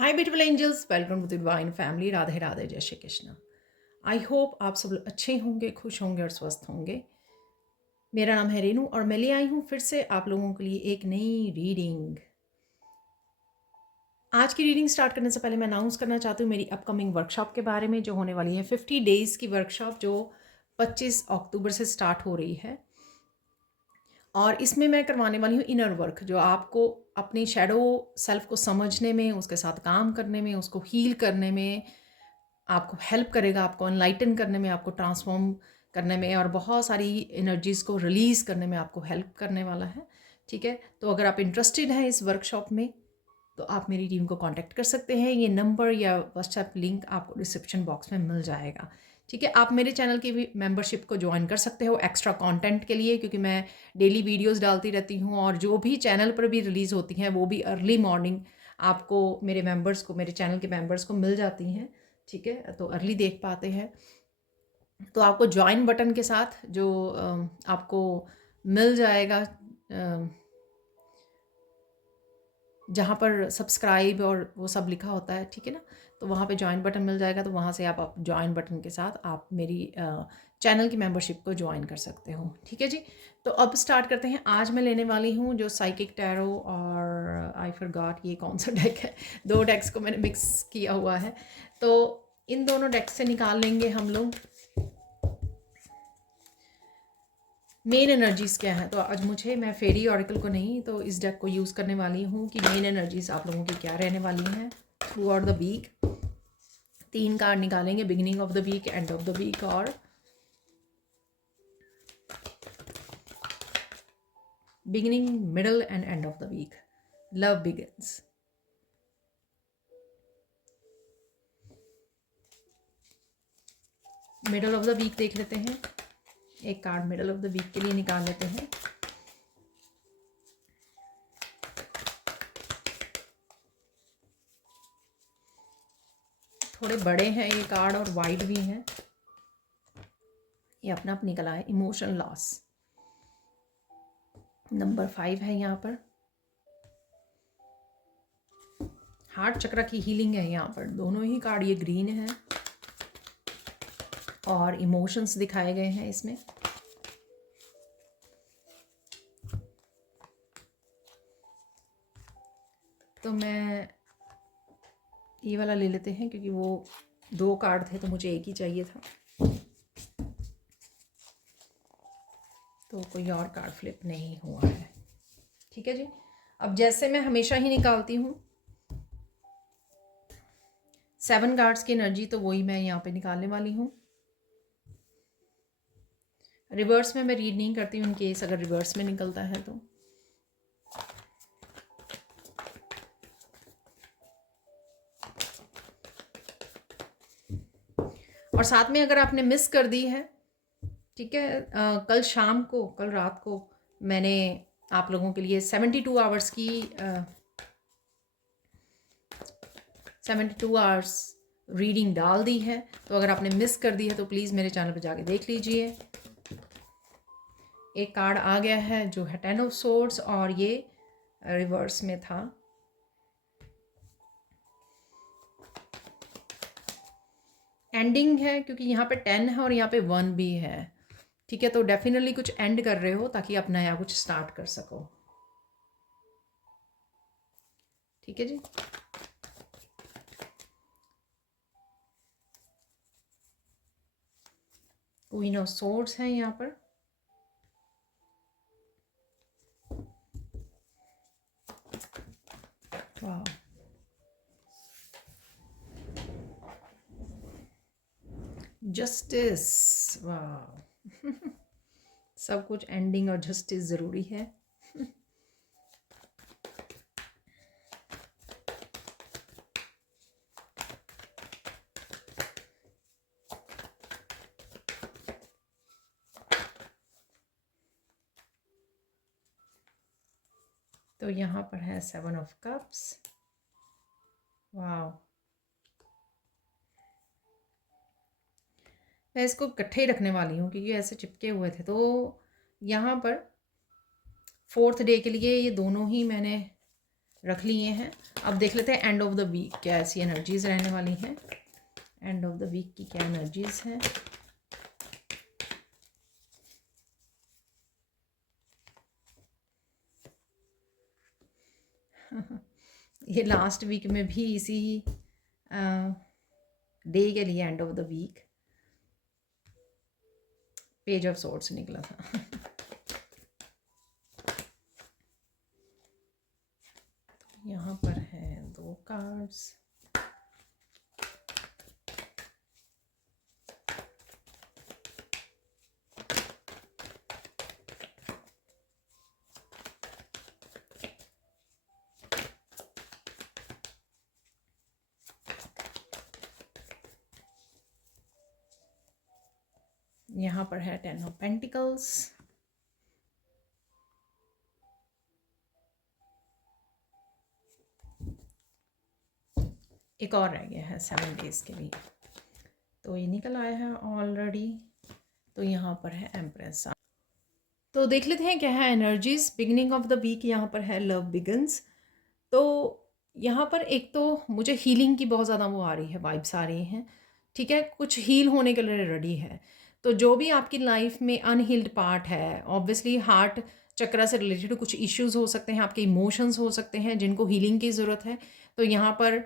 Hi beautiful angels, welcome to the divine family. Radhe Radhe, जय Shri Krishna. I hope आप सब लोग अच्छे होंगे, खुश होंगे और स्वस्थ होंगे। मेरा नाम है रेनू और मैं ले आई हूँ फिर से आप लोगों के लिए एक नई रीडिंग। आज की रीडिंग स्टार्ट करने से पहले मैं अनाउंस करना चाहती हूँ मेरी अपकमिंग वर्कशॉप के बारे में, जो होने वाली है 50 डेज़ की वर्कशॉप, जो 25 अक्टूबर से स्टार्ट हो रही है। और इसमें मैं करवाने वाली हूँ इनर वर्क, जो आपको अपनी शैडो सेल्फ को समझने में, उसके साथ काम करने में, उसको हील करने में आपको हेल्प करेगा, आपको एनलाइटन करने में, आपको ट्रांसफॉर्म करने में और बहुत सारी एनर्जीज़ को रिलीज़ करने में आपको हेल्प करने वाला है। ठीक है, तो अगर आप इंटरेस्टेड हैं इस वर्कशॉप में तो आप मेरी टीम को कांटेक्ट कर सकते हैं। ये नंबर या व्हाट्सएप लिंक आपको डिस्क्रिप्शन बॉक्स में मिल जाएगा। ठीक है, आप मेरे चैनल की भी मेंबरशिप को ज्वाइन कर सकते हो एक्स्ट्रा कंटेंट के लिए, क्योंकि मैं डेली वीडियोस डालती रहती हूँ और जो भी चैनल पर भी रिलीज़ होती हैं वो भी अर्ली मॉर्निंग आपको मेरे मेंबर्स को, मेरे चैनल के मेंबर्स को मिल जाती हैं। ठीक है, तो अर्ली देख पाते हैं। तो आपको ज्वाइन बटन के साथ जो आपको मिल जाएगा, जहाँ पर सब्सक्राइब और वो सब लिखा होता है, ठीक है ना, तो वहाँ पे ज्वाइन बटन मिल जाएगा। तो वहाँ से आप ज्वाइन बटन के साथ आप मेरी चैनल की मेंबरशिप को ज्वाइन कर सकते हो। ठीक है जी, तो अब स्टार्ट करते हैं। आज मैं लेने वाली हूँ जो साइकिक टैरो और आई फॉरगॉट ये कौन सा डेक है। दो डेक्स को मैंने मिक्स किया हुआ है, तो इन दोनों डेक्स से निकाल लेंगे हम लोग मेन एनर्जीज़ क्या है। तो आज मैं फेरी ऑरिकल को नहीं, तो इस डेक को यूज़ करने वाली हूँ कि मेन एनर्जीज़ आप लोगों की क्या रहने वाली हैं throughout the week. 3 card निकालेंगे, beginning of the week, end of the week और beginning, middle and end of the week. Love begins. Middle of the week देख लेते हैं, एक card middle of the week के लिए निकाल लेते हैं। थोड़े बड़े हैं ये कार्ड और वाइड भी हैं। ये अपना आप निकला है इमोशन लॉस, नंबर 5 है यहाँ पर। हार्ट चक्र की हीलिंग है यहाँ पर। दोनों ही कार्ड ये ग्रीन है और इमोशंस दिखाए गए हैं इसमें। तो मैं ये वाला ले लेते हैं, क्योंकि वो 2 कार्ड थे तो मुझे एक ही चाहिए था, तो कोई और कार्ड फ्लिप नहीं हुआ है। ठीक है जी, अब जैसे मैं हमेशा ही निकालती हूँ 7 कार्ड्स की एनर्जी, तो वही मैं यहाँ पे निकालने वाली हूँ। रिवर्स में मैं रीड नहीं करती हूँ, इन केस अगर रिवर्स में निकलता है तो। और साथ में अगर आपने मिस कर दी है, ठीक है, कल रात को मैंने आप लोगों के लिए 72 आवर्स की 72 आवर्स रीडिंग डाल दी है। तो अगर आपने मिस कर दी है तो प्लीज़ मेरे चैनल पर जाके देख लीजिए। एक कार्ड आ गया है जो है 10 ऑफ सोर्ड्स, और ये रिवर्स में था। एंडिंग है, क्योंकि यहाँ पे 10 है और यहाँ पे 1 भी है। ठीक है, तो डेफिनेटली कुछ एंड कर रहे हो ताकि आप नया कुछ स्टार्ट कर सको। ठीक है जी, क्वीन ऑफ सोर्ड्स है यहाँ पर। वाह, जस्टिस। वाह सब कुछ एंडिंग और जस्टिस ज़रूरी है। तो यहाँ पर है 7 ऑफ कप्स। वाह, मैं इसको इकट्ठे ही रखने वाली हूँ क्योंकि ऐसे चिपके हुए थे। तो यहाँ पर 4th डे के लिए ये दोनों ही मैंने रख लिए हैं। अब देख लेते हैं एंड ऑफ द वीक क्या ऐसी एनर्जीज़ रहने वाली हैं। एंड ऑफ द वीक की क्या एनर्जीज़ हैं। ये लास्ट वीक में भी इसी डे के लिए end of the week page of swords निकला था। यहाँ पर है 2 कार्ड्स। यहाँ पर है 10 ऑफ पेंटिकल्स। एक और रह गया है 7 डेज के लिए, तो ये निकल आया है ऑलरेडी। तो यहाँ पर है एम्प्रेस। तो देख लेते हैं क्या है energies beginning of the week. यहाँ पर है लव बिगन्स। तो यहाँ पर एक तो मुझे हीलिंग की बहुत ज़्यादा वो आ रही है, वाइब्स आ रही हैं। ठीक है, कुछ हील होने के लिए रेडी है। तो जो भी आपकी लाइफ में अनहील्ड पार्ट है, ऑब्वियसली हार्ट चक्रा से रिलेटेड कुछ इश्यूज हो सकते हैं, आपके इमोशंस हो सकते हैं जिनको हीलिंग की ज़रूरत है। तो यहाँ पर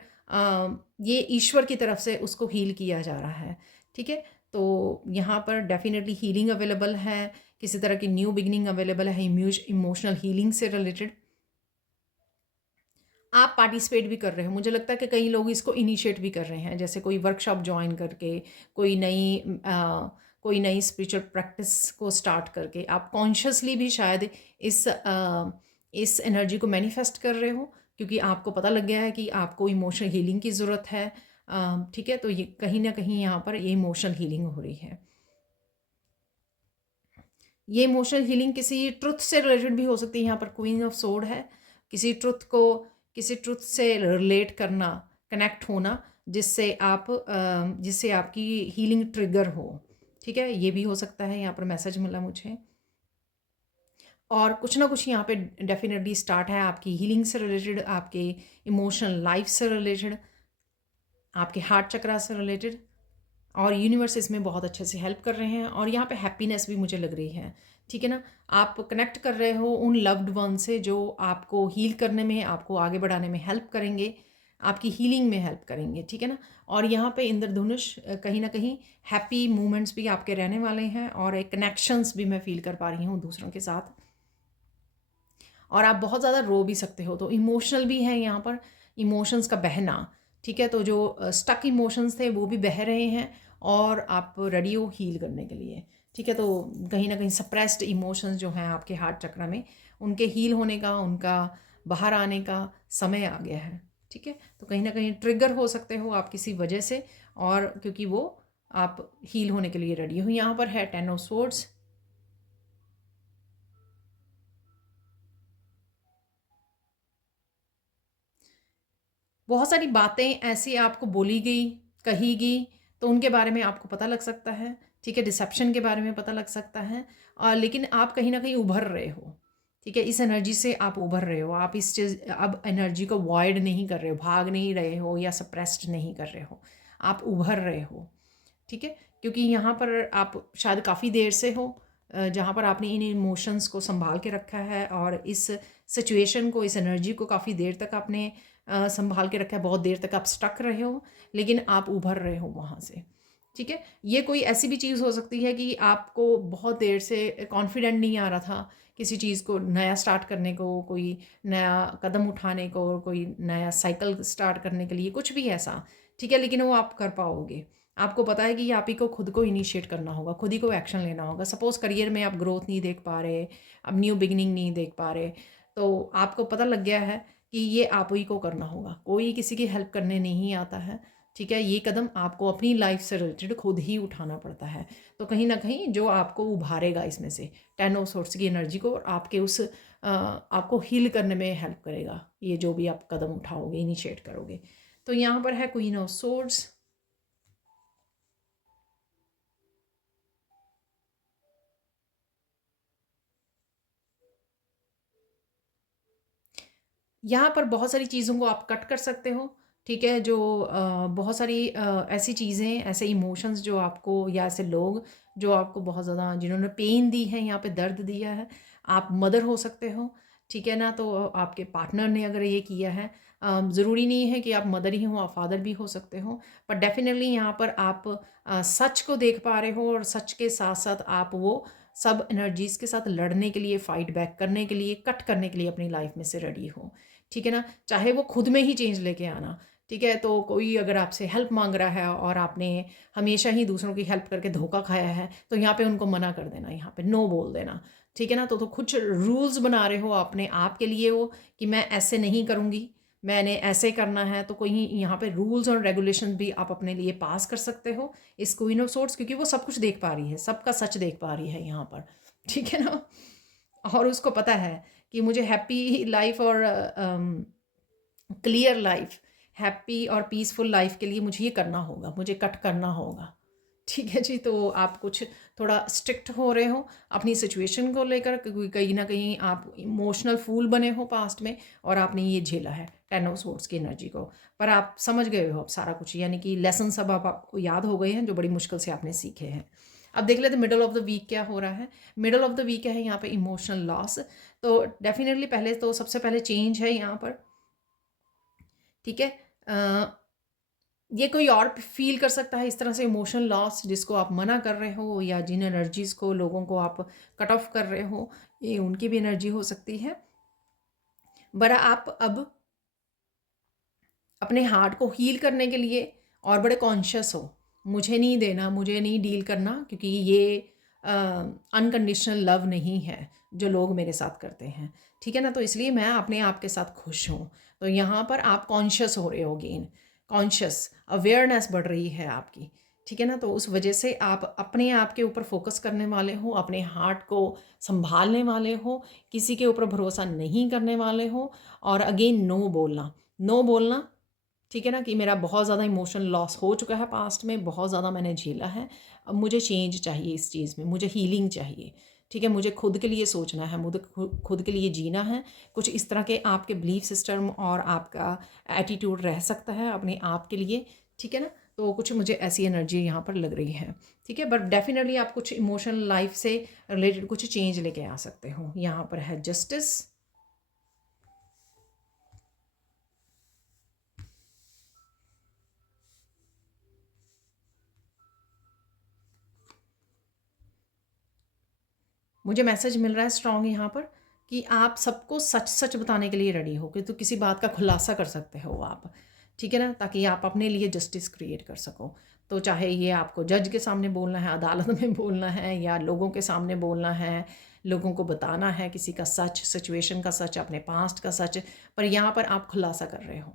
ये ईश्वर की तरफ से उसको हील किया जा रहा है। ठीक है, तो यहाँ पर डेफिनेटली हीलिंग अवेलेबल है, किसी तरह की न्यू बिगनिंग अवेलेबल है इमोशनल हीलिंग से रिलेटेड। आप पार्टिसिपेट भी कर रहे हो, मुझे लगता है कि कई लोग इसको इनिशिएट भी कर रहे हैं, जैसे कोई वर्कशॉप ज्वाइन करके, कोई नई स्पिरिचुअल प्रैक्टिस को स्टार्ट करके आप कॉन्शियसली भी शायद इस एनर्जी को मैनिफेस्ट कर रहे हो, क्योंकि आपको पता लग गया है कि आपको इमोशनल हीलिंग की ज़रूरत है। ठीक है, तो ये कहीं ना कहीं यहाँ पर ये इमोशनल हीलिंग हो रही है। ये इमोशनल हीलिंग किसी ट्रुथ से रिलेटेड भी हो सकती है। यहाँ पर क्वीन ऑफ सोर्ड है, किसी ट्रुथ से रिलेट करना, कनेक्ट होना, जिससे आपकी हीलिंग ट्रिगर हो। ठीक है, ये भी हो सकता है, यहाँ पर मैसेज मिला मुझे। और कुछ ना कुछ यहाँ पे डेफिनेटली स्टार्ट है आपकी हीलिंग से रिलेटेड, आपके इमोशनल लाइफ से रिलेटेड, आपके हार्ट चक्रा से रिलेटेड। और यूनिवर्स इसमें बहुत अच्छे से हेल्प कर रहे हैं। और यहाँ पे हैप्पीनेस भी मुझे लग रही है। ठीक है ना, आप कनेक्ट कर रहे हो उन लव्ड वन से जो आपको हील करने में, आपको आगे बढ़ाने में हेल्प करेंगे, आपकी हीलिंग में हेल्प करेंगे। ठीक है ना, और यहाँ पे इंद्रधनुष कहीं ना कहीं हैप्पी मोमेंट्स भी आपके रहने वाले हैं, और एक कनेक्शंस भी मैं फील कर पा रही हूँ दूसरों के साथ। और आप बहुत ज़्यादा रो भी सकते हो, तो इमोशनल भी है यहाँ पर, इमोशंस का बहना। ठीक है, तो जो स्टक इमोशंस थे वो भी बह रहे हैं, और आप रेडी हो हील करने के लिए। ठीक है, तो कहीं ना कहीं सप्रेस्ड इमोशंस जो हैं आपके हार्ट चक्र में, उनके हील होने का, उनका बाहर आने का समय आ गया है। ठीक है, तो कहीं ना कहीं ट्रिगर हो सकते हो आप किसी वजह से, और क्योंकि वो आप हील होने के लिए रेडी हो। यहाँ पर है 10 ऑफ स्वॉर्ड्स। बहुत सारी बातें ऐसी आपको बोली गई, कही गई, तो उनके बारे में आपको पता लग सकता है। ठीक है, डिसेप्शन के बारे में पता लग सकता है। और लेकिन आप कहीं ना कहीं उभर रहे हो। ठीक है, इस एनर्जी से आप उभर रहे हो, आप इस चीज़ अब एनर्जी को वॉइड नहीं कर रहे हो, भाग नहीं रहे हो या सप्रेस्ड नहीं कर रहे हो, आप उभर रहे हो। ठीक है, क्योंकि यहाँ पर आप शायद काफ़ी देर से हो जहाँ पर आपने इन इमोशंस को संभाल के रखा है, और इस सिचुएशन को, इस एनर्जी को काफ़ी देर तक आपने संभाल के रखा है, बहुत देर तक आप स्टक रहे हो, लेकिन आप उभर रहे हो वहाँ से। ठीक है, ये कोई ऐसी भी चीज़ हो सकती है कि आपको बहुत देर से कॉन्फिडेंट नहीं आ रहा था किसी चीज़ को नया स्टार्ट करने को, कोई नया कदम उठाने को, कोई नया साइकिल स्टार्ट करने के लिए, कुछ भी ऐसा। ठीक है, लेकिन वो आप कर पाओगे। आपको पता है कि आप ही को खुद को इनिशिएट करना होगा, खुद ही को एक्शन लेना होगा। सपोज़ करियर में आप ग्रोथ नहीं देख पा रहे, अब न्यू बिगिनिंग नहीं देख पा रहे, तो आपको पता लग गया है कि ये आप ही को करना होगा, कोई किसी की हेल्प करने नहीं आता है। ठीक है, ये कदम आपको अपनी लाइफ से रिलेटेड खुद ही उठाना पड़ता है। तो कहीं ना कहीं जो आपको उभारेगा इसमें से 10 ऑफ सोर्ड्स की एनर्जी को, और आपको हील करने में हेल्प करेगा ये जो भी आप कदम उठाओगे, इनिशिएट करोगे। तो यहाँ पर है क्वीन ऑफ सोर्ड्स। यहाँ पर बहुत सारी चीज़ों को आप कट कर सकते हो, ठीक है? जो बहुत सारी ऐसी चीज़ें, ऐसे इमोशंस जो आपको, या ऐसे लोग जो आपको बहुत ज़्यादा, जिन्होंने पेन दी है, यहाँ पे दर्द दिया है। आप मदर हो सकते हो, ठीक है ना? तो आपके पार्टनर ने अगर ये किया है, ज़रूरी नहीं है कि आप मदर ही हो, आप फादर भी हो सकते हो। पर डेफ़िनेटली यहाँ पर आप सच को देख पा रहे हो, और सच के साथ-साथ आप वो सब एनर्जीज़ के साथ लड़ने के लिए, फ़ाइट बैक करने के लिए, कट करने के लिए अपनी लाइफ़ में से रेडी हो। ठीक है ना? चाहे वो खुद में ही चेंज लेके आना, ठीक है? तो कोई अगर आपसे हेल्प माँग रहा है और आपने हमेशा ही दूसरों की हेल्प करके धोखा खाया है, तो यहाँ पे उनको मना कर देना, यहाँ पे नो बोल देना, ठीक है ना? तो कुछ रूल्स बना रहे हो अपने आप के लिए वो, कि मैं ऐसे नहीं करूँगी, मैंने ऐसे करना है, तो कोई यहाँ पे रूल्स और रेगुलेशन भी आप अपने लिए पास कर सकते हो, इस क्वीन ऑफ सोर्ड्स, क्योंकि वो सब कुछ देख पा रही है, सबका सच देख पा रही है यहाँ पर, ठीक है ना? और उसको पता है कि मुझे हैप्पी लाइफ और क्लियर लाइफ, हैप्पी और पीसफुल लाइफ के लिए मुझे ये करना होगा, मुझे कट करना होगा। ठीक है जी, तो आप कुछ थोड़ा स्ट्रिक्ट हो रहे हो अपनी सिचुएशन को लेकर, क्योंकि कहीं ना कहीं आप इमोशनल फूल बने हो पास्ट में, और आपने ये झेला है 10 ऑफ सोर्ड्स की एनर्जी को। पर आप समझ गए हो अब सारा कुछ, यानी कि लेसन सब अब आपको याद हो गए हैं, जो बड़ी मुश्किल से आपने सीखे हैं। अब देख लेते मिडल ऑफ द वीक क्या हो रहा है। मिडल ऑफ द वीक है यहाँ पे इमोशनल लॉस। तो डेफिनेटली पहले तो सबसे पहले चेंज है यहाँ पर, ठीक है? ये कोई और फील कर सकता है इस तरह से इमोशनल लॉस, जिसको आप मना कर रहे हो, या जिन एनर्जीज़ को, लोगों को आप कट ऑफ कर रहे हो, ये उनकी भी एनर्जी हो सकती है। बड़ा आप अब अपने हार्ट को हील करने के लिए और बड़े कॉन्शियस हो, मुझे नहीं देना, मुझे नहीं डील करना, क्योंकि ये अनकंडीशनल लव नहीं है जो लोग मेरे साथ करते हैं, ठीक है ना? तो इसलिए मैं अपने आप के साथ खुश हूँ। तो यहाँ पर आप कॉन्शियस हो रहे हो, गेन कॉन्शियस अवेयरनेस बढ़ रही है आपकी, ठीक है ना? तो उस वजह से आप अपने आप के ऊपर फोकस करने वाले हो, अपने हार्ट को संभालने वाले हो, किसी के ऊपर भरोसा नहीं करने वाले हो। और अगेन नो बोलना, नो बोलना, ठीक है ना? कि मेरा बहुत ज़्यादा इमोशनल लॉस हो चुका है पास्ट में, बहुत ज़्यादा मैंने झेला है, अब मुझे चेंज चाहिए इस चीज़ में, मुझे हीलिंग चाहिए, ठीक है? मुझे खुद के लिए सोचना है, मुझे खुद के लिए जीना है। कुछ इस तरह के आपके बिलीफ सिस्टम और आपका एटीट्यूड रह सकता है अपने आप के लिए, ठीक है ना? तो कुछ मुझे ऐसी एनर्जी यहाँ पर लग रही है, ठीक है? बट डेफिनेटली आप कुछ इमोशनल लाइफ से रिलेटेड कुछ चेंज लेके आ सकते हो। यहाँ पर है जस्टिस, मुझे मैसेज मिल रहा है स्ट्रॉन्ग यहाँ पर, कि आप सबको सच सच बताने के लिए रेडी हो, कि तो किसी बात का खुलासा कर सकते हो आप, ठीक है ना? ताकि आप अपने लिए जस्टिस क्रिएट कर सको। तो चाहे ये आपको जज के सामने बोलना है, अदालत में बोलना है, या लोगों के सामने बोलना है, लोगों को बताना है किसी का सच, सिचुएशन का सच, अपने पास्ट का सच, पर यहाँ पर आप खुलासा कर रहे हो,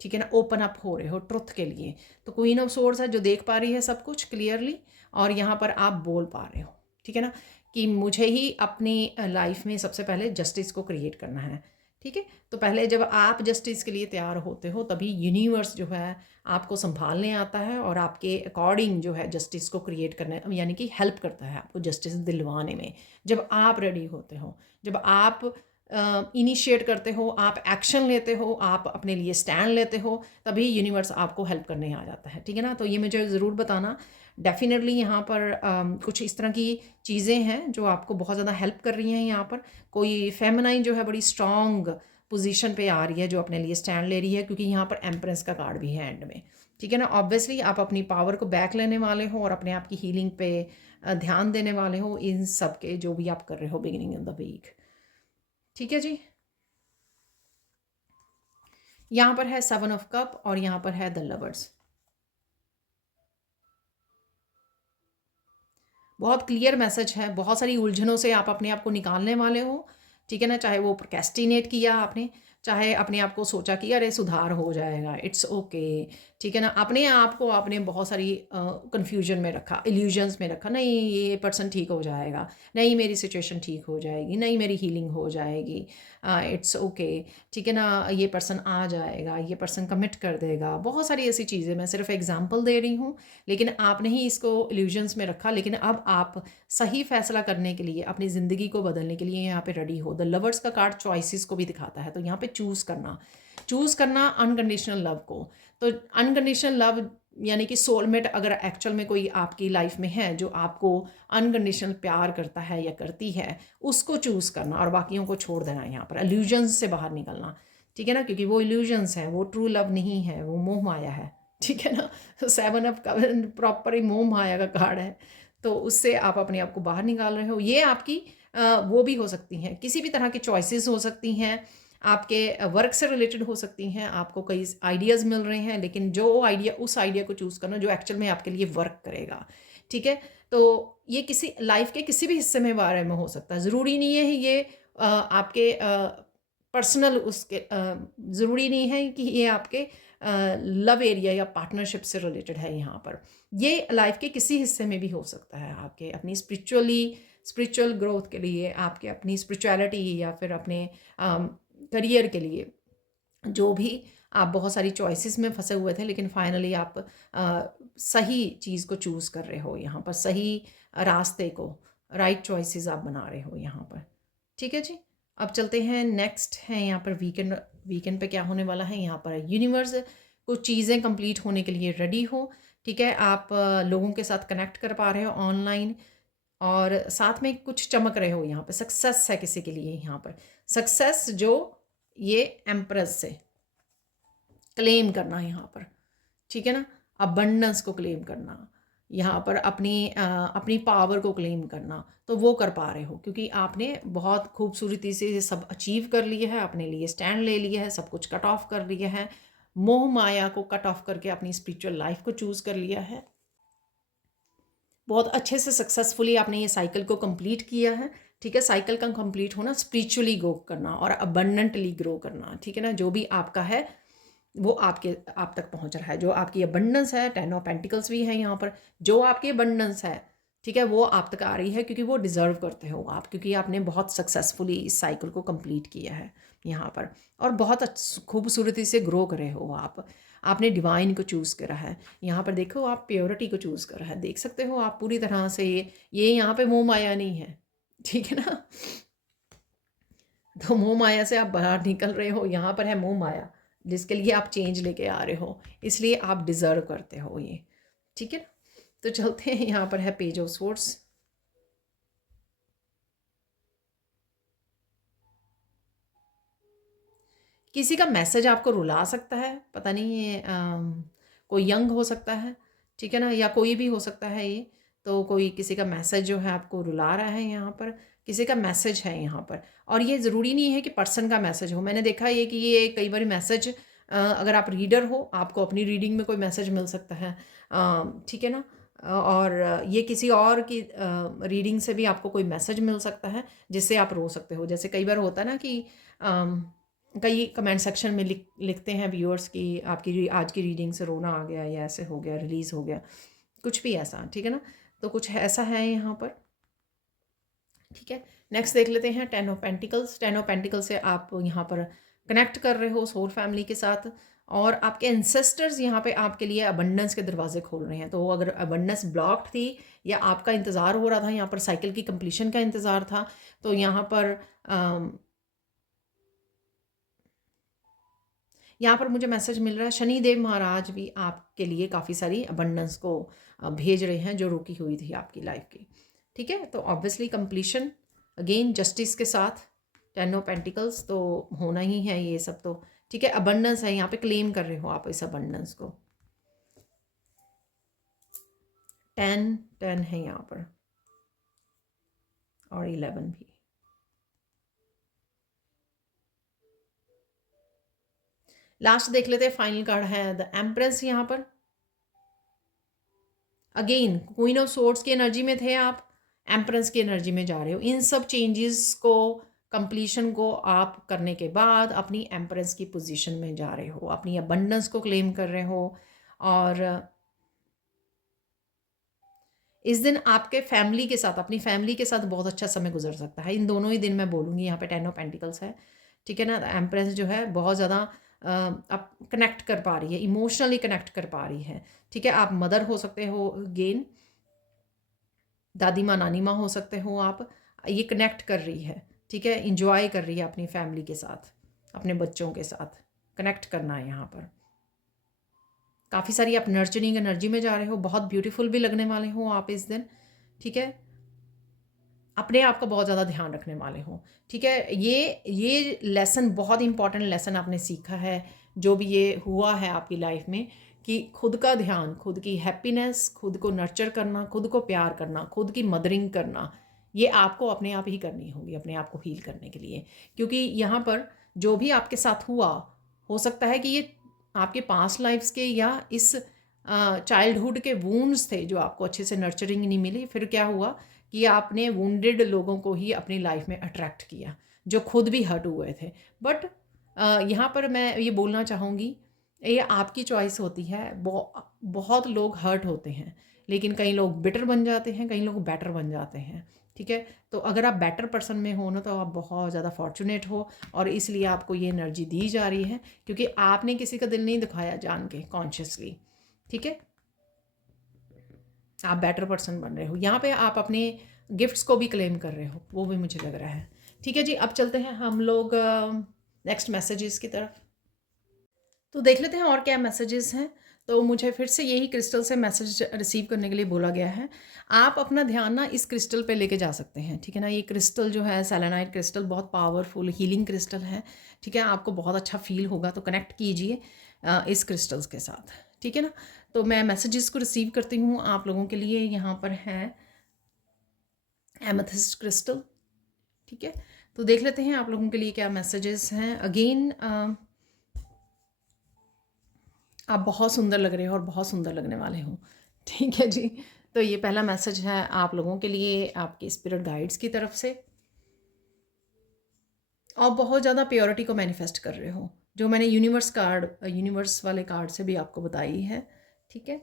ठीक है ना? ओपन अप हो रहे हो ट्रुथ के लिए। तो क्वीन ऑफ सोर्ड्स है जो देख पा रही है सब कुछ क्लियरली, और यहाँ पर आप बोल पा रहे हो, ठीक है ना? कि मुझे ही अपनी लाइफ में सबसे पहले जस्टिस को क्रिएट करना है, ठीक है? तो पहले जब आप जस्टिस के लिए तैयार होते हो, तभी यूनिवर्स जो है आपको संभालने आता है, और आपके अकॉर्डिंग जो है जस्टिस को क्रिएट करने, यानी कि हेल्प करता है आपको जस्टिस दिलवाने में। जब आप रेडी होते हो, जब आप इनिशिएट करते हो, आप एक्शन लेते हो, आप अपने लिए स्टैंड लेते हो, तभी यूनिवर्स आपको हेल्प करने आ जाता है, ठीक है ना? तो ये मुझे ज़रूर बताना। डेफिनेटली यहाँ पर कुछ इस तरह की चीज़ें हैं जो आपको बहुत ज़्यादा हेल्प कर रही हैं। यहाँ पर कोई फेमिनाइन जो है बड़ी स्ट्रॉन्ग पोजीशन पे आ रही है, जो अपने लिए स्टैंड ले रही है, क्योंकि यहाँ पर एम्प्रेस का कार्ड भी है एंड में, ठीक है ना? ऑब्वियसली आप अपनी पावर को बैक लेने वाले हो, और अपने आप की हीलिंग पे ध्यान देने वाले हो, इन सब के जो भी आप कर रहे हो बिगिनिंग इन द वीक, ठीक है जी? यहाँ पर है 7 ऑफ कप, और यहाँ पर है द लवर्स। बहुत क्लियर मैसेज है, बहुत सारी उलझनों से आप अपने आप को निकालने वाले हो, ठीक है ना? चाहे वो प्रोक्रेस्टिनेट किया आपने, चाहे अपने आप को सोचा कि अरे सुधार हो जाएगा, इट्स ओके, ठीक है ना? अपने आप को आपने बहुत सारी कन्फ्यूजन में रखा, इल्यूजन्स में रखा, नहीं ये पर्सन ठीक हो जाएगा, नहीं मेरी सिचुएशन ठीक हो जाएगी, नहीं मेरी हीलिंग हो जाएगी, इट्स ओके, ठीक है ना? ये पर्सन आ जाएगा, ये पर्सन कमिट कर देगा, बहुत सारी ऐसी चीज़ें, मैं सिर्फ एग्जांपल दे रही हूँ, लेकिन आपने ही इसको इल्यूजन्स में रखा। लेकिन अब आप सही फैसला करने के लिए, अपनी ज़िंदगी को बदलने के लिए यहाँ पे रेडी हो। द लवर्स का कार्ड चॉइसेस को भी दिखाता है, तो यहाँ पे चूज़ करना अनकंडीशनल लव को। तो अनकंडीशनल लव यानी कि सोलमेट अगर एक्चुअल में कोई आपकी लाइफ में है जो आपको अनकंडीशनल प्यार करता है या करती है, उसको चूज़ करना और बाकियों को छोड़ देना। यहाँ पर इल्यूजन्स से बाहर निकलना, ठीक है ना? क्योंकि वो इल्यूजन्स है, वो ट्रू लव नहीं है, वो मोह माया है, ठीक है ना? तो 7 ऑफ प्रॉपर ही मोह माया का कार्ड है, तो उससे आप अपने आप को बाहर निकाल रहे हो। ये आपकी वो भी हो सकती हैं, किसी भी तरह की चॉइसेस हो सकती हैं, आपके वर्क से रिलेटेड हो सकती हैं, आपको कई आइडियाज़ मिल रहे हैं, लेकिन जो आइडिया, उस आइडिया को चूज़ करना जो एक्चुअल में आपके लिए वर्क करेगा, ठीक है? तो ये किसी लाइफ के किसी भी हिस्से में बारे में हो सकता है, ज़रूरी नहीं है ये आपके पर्सनल उसके ज़रूरी नहीं है कि ये आपके लव एरिया या पार्टनरशिप से रिलेटेड है। यहाँ पर ये लाइफ के किसी हिस्से में भी हो सकता है, आपके अपनी स्पिरिचुअल ग्रोथ के लिए, आपके अपनी स्पिरिचुअलिटी या फिर अपने करियर के लिए, जो भी आप बहुत सारी चॉइसेस में फंसे हुए थे, लेकिन फाइनली आप सही चीज़ को चूज़ कर रहे हो, यहाँ पर सही रास्ते को, राइट चॉइसेस आप बना रहे हो यहाँ पर, ठीक है जी। अब चलते हैं, नेक्स्ट है यहाँ पर वीकेंड पे क्या होने वाला है। यहाँ पर यूनिवर्स कुछ चीज़ें कंप्लीट होने के लिए रेडी हो, ठीक है? आप लोगों के साथ कनेक्ट कर पा रहे हो ऑनलाइन, और साथ में कुछ चमक रहे हो। यहाँ पे सक्सेस है किसी के लिए, यहाँ पर सक्सेस जो ये एम्प्रेस से क्लेम करना यहाँ पर, ठीक है ना? अबंडेंस को क्लेम करना, यहाँ पर अपनी पावर को क्लेम करना, तो वो कर पा रहे हो क्योंकि आपने बहुत खूबसूरती से ये सब अचीव कर लिया है, अपने लिए स्टैंड ले लिया है, सब कुछ कट ऑफ कर लिया है, मोह माया को कट ऑफ करके अपनी स्पिरिचुअल लाइफ को चूज़ कर लिया है। बहुत अच्छे से सक्सेसफुली आपने ये साइकिल को कंप्लीट किया है, ठीक है? साइकिल का कंप्लीट होना, स्पिरिचुअली ग्रो करना और अबंडेंटली ग्रो करना, ठीक है ना? जो भी आपका है वो आप तक पहुंच रहा है। जो आपकी अबंडेंस है, 10 ऑफ पेंटिकल्स भी है यहाँ पर, जो आपकी अबंडेंस है, ठीक है, वो आप तक आ रही है क्योंकि वो डिज़र्व करते हो आप, क्योंकि आपने बहुत सक्सेसफुली इस साइकिल को कंप्लीट किया है यहाँ पर, और बहुत खूबसूरती से ग्रो करे हो आप। आपने डिवाइन को चूज़ करा है यहाँ पर, देखो आप प्योरिटी को चूज़ करा है, देख सकते हो आप पूरी तरह से। ये यहाँ पे मोह माया नहीं है, ठीक है ना? तो मोह माया से आप बाहर निकल रहे हो, यहाँ पर है मोह माया जिसके लिए आप चेंज लेके आ रहे हो, इसलिए आप डिज़र्व करते हो ये, ठीक है ना? तो चलते हैं, यहाँ पर है पेज ऑफ स्वॉर्ड्स। किसी का मैसेज आपको रुला सकता है, पता नहीं ये कोई यंग हो सकता है, ठीक है ना, या कोई भी हो सकता है ये। तो कोई किसी का मैसेज जो है आपको रुला रहा है, यहाँ पर किसी का मैसेज है यहाँ पर, और ये ज़रूरी नहीं है कि पर्सन का मैसेज हो। मैंने देखा ये कि ये कई बार मैसेज, अगर आप रीडर हो, आपको अपनी रीडिंग में कोई मैसेज मिल सकता है, ठीक है ना? और ये किसी और की रीडिंग से भी आपको कोई मैसेज मिल सकता है जिससे आप रो सकते हो। जैसे कई बार होता है ना कि कई कमेंट सेक्शन में लिखते हैं व्यूअर्स कि आपकी आज की रीडिंग से रोना आ गया, या ऐसे हो गया, रिलीज़ हो गया, कुछ भी ऐसा, ठीक है ना? तो कुछ ऐसा है यहाँ पर, ठीक है। नेक्स्ट देख लेते हैं 10 ऑफ पेंटिकल्स। 10 ऑफ पेंटिकल से आप यहाँ पर कनेक्ट कर रहे हो सोल फैमिली के साथ, और आपके एंसेस्टर्स यहाँ पे आपके लिए अबंडेंस के दरवाजे खोल रहे हैं। तो अगर अबंडेंस ब्लॉक्ड थी या आपका इंतज़ार हो रहा था, यहाँ पर साइकिल की कंप्लीशन का इंतज़ार था, तो यहाँ पर मुझे मैसेज मिल रहा है, शनिदेव महाराज भी आपके लिए काफ़ी सारी अबंडेंस को भेज रहे हैं जो रुकी हुई थी आपकी लाइफ की, ठीक है। तो ऑब्वियसली कंप्लीशन अगेन जस्टिस के साथ 10 ऑफ पेंटिकल्स तो होना ही है ये सब, तो ठीक है। अबंडेंस है यहाँ पे, क्लेम कर रहे हो आप इस अबंडेंस को। 10 है यहाँ पर, और 11 भी। लास्ट देख लेते हैं, फाइनल कार्ड है द एम्प्रेस। यहाँ पर अगेन क्वीन ऑफ सोर्ड्स की एनर्जी में थे आप, एम्प्रेस की एनर्जी में जा रहे हो। इन सब चेंजेस को, कंप्लीशन को आप करने के बाद अपनी एम्प्रेस की पोजीशन में जा रहे हो, अपनी अबंडेंस को क्लेम कर रहे हो, और इस दिन आपके फैमिली के साथ, अपनी फैमिली के साथ बहुत अच्छा समय गुजर सकता है। इन दोनों ही दिन मैं बोलूँगी, यहाँ पे 10 ऑफ पेंटिकल्स है, ठीक है ना। एम्प्रेस जो है बहुत ज़्यादा आप कनेक्ट कर पा रही है, इमोशनली कनेक्ट कर पा रही है, ठीक है। आप मदर हो सकते हो गेन, दादी माँ नानी माँ हो सकते हो आप। ये कनेक्ट कर रही है, ठीक है, इंजॉय कर रही है अपनी फैमिली के साथ, अपने बच्चों के साथ कनेक्ट करना है यहाँ पर। काफ़ी सारी आप नर्चरिंग एनर्जी में जा रहे हो, बहुत ब्यूटीफुल भी लगने वाले हो आप इस दिन, ठीक है। अपने आप का बहुत ज़्यादा ध्यान रखने वाले हो, ठीक है। ये लेसन, बहुत इंपॉर्टेंट लेसन आपने सीखा है, जो भी ये हुआ है आपकी लाइफ में, कि खुद का ध्यान, खुद की हैप्पीनेस, खुद को नर्चर करना, खुद को प्यार करना, खुद की मदरिंग करना, ये आपको अपने आप ही करनी होगी, अपने आप को हील करने के लिए। क्योंकि यहाँ पर जो भी आपके साथ हुआ, हो सकता है कि ये आपके पास्ट लाइफ्स के या इस चाइल्डहुड के वूंड्स थे, जो आपको अच्छे से नर्चरिंग नहीं मिली। फिर क्या हुआ कि आपने वुंडेड लोगों को ही अपनी लाइफ में अट्रैक्ट किया, जो खुद भी हर्ट हुए थे। बट यहाँ पर मैं ये बोलना चाहूँगी, ये आपकी चॉइस होती है। बहुत लोग हर्ट होते हैं, लेकिन कई लोग बिटर बन जाते हैं, कई लोग बेटर बन जाते हैं, ठीक है। तो अगर आप बेटर पर्सन में हो ना, तो आप बहुत ज़्यादा फॉर्चुनेट हो, और इसलिए आपको ये एनर्जी दी जा रही है, क्योंकि आपने किसी का दिल नहीं दुखाया जान के, कॉन्शियसली, ठीक है। आप बेटर पर्सन बन रहे हो, यहाँ पे आप अपने गिफ्ट्स को भी क्लेम कर रहे हो, वो भी मुझे लग रहा है, ठीक है जी। अब चलते हैं हम लोग नेक्स्ट मैसेजेस की तरफ। तो देख लेते हैं और क्या मैसेजेस हैं। तो मुझे फिर से यही क्रिस्टल से मैसेज रिसीव करने के लिए बोला गया है। आप अपना ध्यान ना इस क्रिस्टल पे लेके जा सकते हैं, ठीक है ना। ये क्रिस्टल जो है, सेलेनाइट क्रिस्टल, बहुत पावरफुल हीलिंग क्रिस्टल है, ठीक है। आपको बहुत अच्छा फील होगा, तो कनेक्ट कीजिए इस क्रिस्टल्स के साथ, ठीक है ना। तो मैं मैसेजेस को रिसीव करती हूँ आप लोगों के लिए। यहाँ पर है एमेथिस्ट क्रिस्टल, ठीक है। तो देख लेते हैं आप लोगों के लिए क्या मैसेजेस हैं। अगेन आप बहुत सुंदर लग रहे हो और बहुत सुंदर लगने वाले हो, ठीक है जी। तो ये पहला मैसेज है आप लोगों के लिए, आपके स्पिरिट गाइड्स की तरफ से। आप बहुत ज़्यादा प्योरिटी को मैनिफेस्ट कर रहे हो, जो मैंने यूनिवर्स वाले कार्ड से भी आपको बताई है, ठीक है।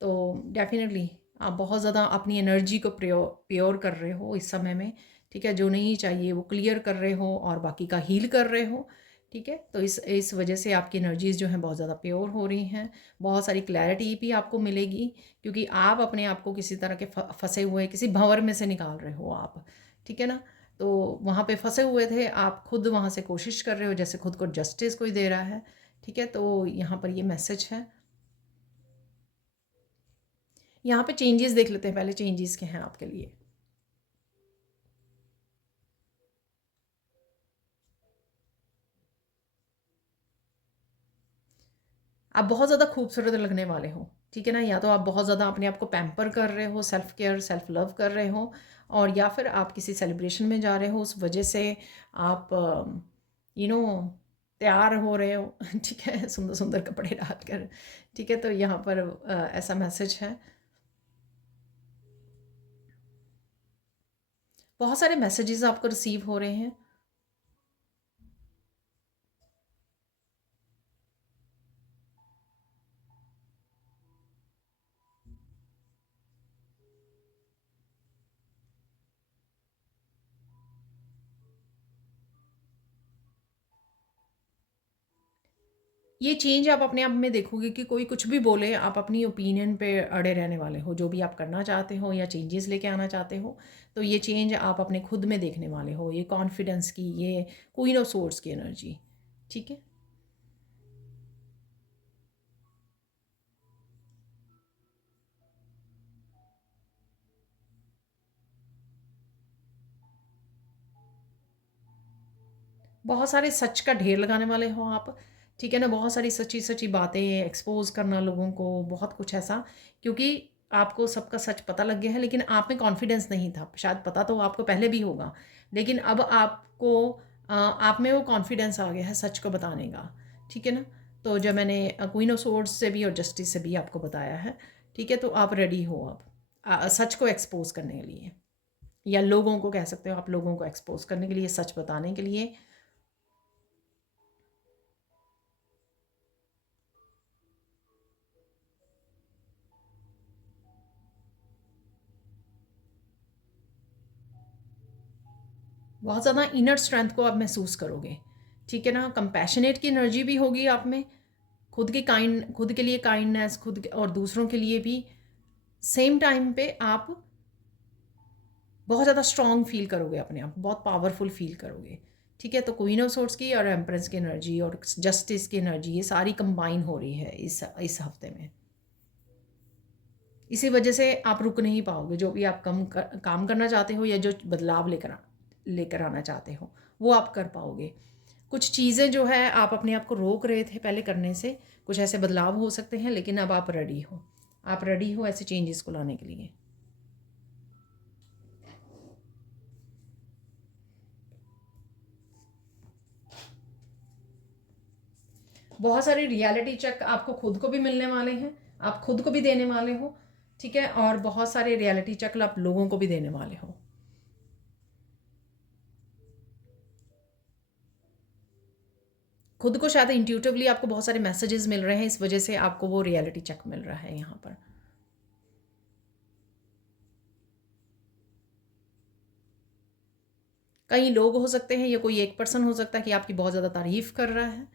तो डेफिनेटली आप बहुत ज़्यादा अपनी एनर्जी को प्योर कर रहे हो इस समय में, ठीक है। जो नहीं चाहिए वो क्लियर कर रहे हो, और बाकी का हील कर रहे हो, ठीक है। तो इस वजह से आपकी एनर्जीज़ जो हैं बहुत ज़्यादा प्योर हो रही हैं। बहुत सारी क्लैरिटी भी आपको मिलेगी, क्योंकि आप अपने आप को किसी तरह के फंसे हुए किसी भंवर में से निकाल रहे हो आप, ठीक है ना। तो वहाँ पे फंसे हुए थे आप, खुद वहाँ से कोशिश कर रहे हो, जैसे खुद को जस्टिस कोई दे रहा है, ठीक है। तो यहाँ पर ये मैसेज है। यहाँ पे चेंजेस देख लेते हैं पहले, चेंजेस क्या हैं आपके लिए। आप बहुत ज़्यादा खूबसूरत लगने वाले हो, ठीक है ना। या तो आप बहुत ज़्यादा अपने आप को पैम्पर कर रहे हो, सेल्फ केयर, सेल्फ लव कर रहे हो, और या फिर आप किसी सेलिब्रेशन में जा रहे हो, उस वजह से आप यू नो तैयार हो रहे हो ठीक है, सुंदर सुंदर कपड़े डाल कर, ठीक है। तो यहाँ पर ऐसा मैसेज है। बहुत सारे मैसेजेस आपको रिसीव हो रहे हैं। ये चेंज आप अपने आप में देखोगे कि कोई कुछ भी बोले, आप अपनी ओपिनियन पे अड़े रहने वाले हो। जो भी आप करना चाहते हो या चेंजेस लेके आना चाहते हो, तो ये चेंज आप अपने खुद में देखने वाले हो। ये कॉन्फिडेंस की, ये क्वीन ऑफ सोर्ड्स की एनर्जी, ठीक है। बहुत सारे सच का ढेर लगाने वाले हो आप, ठीक है ना। बहुत सारी सच्ची सच्ची बातें एक्सपोज करना लोगों को, बहुत कुछ ऐसा, क्योंकि आपको सबका सच पता लग गया है, लेकिन आप में कॉन्फिडेंस नहीं था। शायद पता तो आपको पहले भी होगा, लेकिन अब आपको आप में वो कॉन्फिडेंस आ गया है सच को बताने का, ठीक है ना। तो जब मैंने क्वीन ऑफ सोर्ड्स से भी और जस्टिस से भी आपको बताया है, ठीक है, तो आप रेडी हो अब सच को एक्सपोज करने के लिए, या लोगों को कह सकते हो आप, लोगों को एक्सपोज करने के लिए, सच बताने के लिए। बहुत ज़्यादा इनर स्ट्रेंथ को आप महसूस करोगे, ठीक है ना। कंपैशनेट की एनर्जी भी होगी आप में, खुद के लिए काइंडनेस, और दूसरों के लिए भी। सेम टाइम पे आप बहुत ज़्यादा स्ट्रॉन्ग फील करोगे अपने आप, बहुत पावरफुल फील करोगे, ठीक है। तो क्वीन ऑफ सोर्ड्स की और एम्प्रेस की एनर्जी और जस्टिस की एनर्जी, ये सारी कंबाइन हो रही है इस हफ्ते में। इसी वजह से आप रुक नहीं पाओगे, जो भी आप काम करना चाहते हो, या जो बदलाव लेकर आना चाहते हो, वो आप कर पाओगे। कुछ चीज़ें जो है आप अपने आप को रोक रहे थे पहले करने से, कुछ ऐसे बदलाव हो सकते हैं, लेकिन अब आप रेडी हो ऐसे चेंजेस को लाने के लिए। बहुत सारे रियलिटी चेक आपको खुद को भी मिलने वाले हैं, आप खुद को भी देने वाले हो, ठीक है। और बहुत सारे रियलिटी चेक आप लोगों को भी देने वाले हो। खुद को शायद इंट्यूटिवली आपको बहुत सारे मैसेजेस मिल रहे हैं, इस वजह से आपको वो रियलिटी चेक मिल रहा है यहाँ पर। कई लोग हो सकते हैं, या कोई एक पर्सन हो सकता है कि आपकी बहुत ज़्यादा तारीफ़ कर रहा है,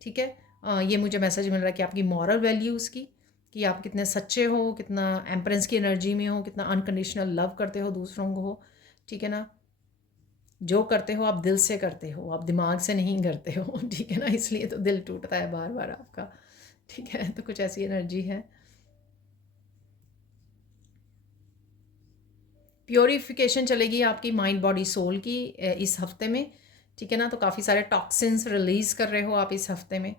ठीक है। ये मुझे मैसेज मिल रहा है कि आपकी मॉरल वैल्यूज़ की, कि आप कितने सच्चे हो, कितना एम्परेंस की एनर्जी में हो, कितना अनकंडीशनल लव करते हो दूसरों को, ठीक है ना। जो करते हो आप दिल से करते हो, आप दिमाग से नहीं करते हो, ठीक है ना। इसलिए तो दिल टूटता है बार बार आपका, ठीक है। तो कुछ ऐसी एनर्जी है। प्योरीफिकेशन चलेगी आपकी माइंड बॉडी सोल की इस हफ्ते में, ठीक है ना। तो काफ़ी सारे टॉक्सिन्स रिलीज़ कर रहे हो आप इस हफ्ते में।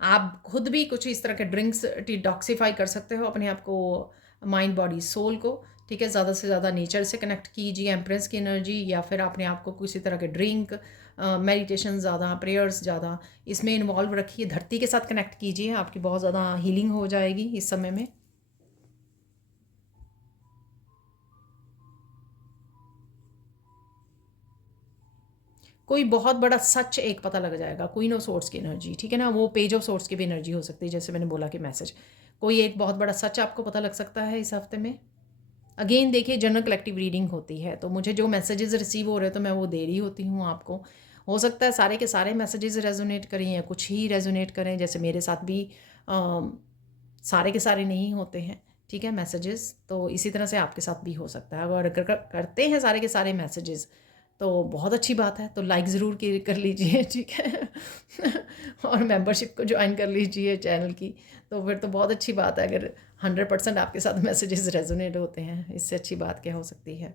आप खुद भी कुछ इस तरह के ड्रिंक्स डिटॉक्सिफाई कर सकते हो अपने आप को, माइंड बॉडी सोल को, ठीक है। ज़्यादा से ज़्यादा नेचर से कनेक्ट कीजिए, एम्प्रेस की एनर्जी, या फिर अपने आप को किसी तरह के ड्रिंक, मेडिटेशन ज़्यादा, प्रेयर्स ज़्यादा इसमें इन्वॉल्व रखिए, धरती के साथ कनेक्ट कीजिए, आपकी बहुत ज़्यादा हीलिंग हो जाएगी इस समय में। कोई बहुत बड़ा सच एक पता लग जाएगा, क्वीन ऑफ सोर्ड्स की एनर्जी, ठीक है ना। वो पेज ऑफ सोर्ड्स की भी एनर्जी हो सकती है, जैसे मैंने बोला कि मैसेज, कोई एक बहुत बड़ा सच आपको पता लग सकता है इस हफ्ते में। अगेन देखिए, जनरल कलेक्टिव रीडिंग होती है, तो मुझे जो मैसेजेस रिसीव हो रहे हैं तो मैं वो दे रही होती हूँ आपको। हो सकता है सारे के सारे मैसेजेस रेजोनेट करें, या कुछ ही रेजोनेट करें, जैसे मेरे साथ भी सारे के सारे नहीं होते हैं, ठीक है, मैसेजेस। तो इसी तरह से आपके साथ भी हो सकता है। अगर करते हैं सारे के सारे मैसेजेस तो बहुत अच्छी बात है, तो लाइक ज़रूर कर लीजिए, ठीक है। और मेंबरशिप को ज्वाइन कर लीजिए चैनल की, तो फिर तो बहुत अच्छी बात है। अगर 100% आपके साथ मैसेजेस रेजोनेट होते हैं, इससे अच्छी बात क्या हो सकती है।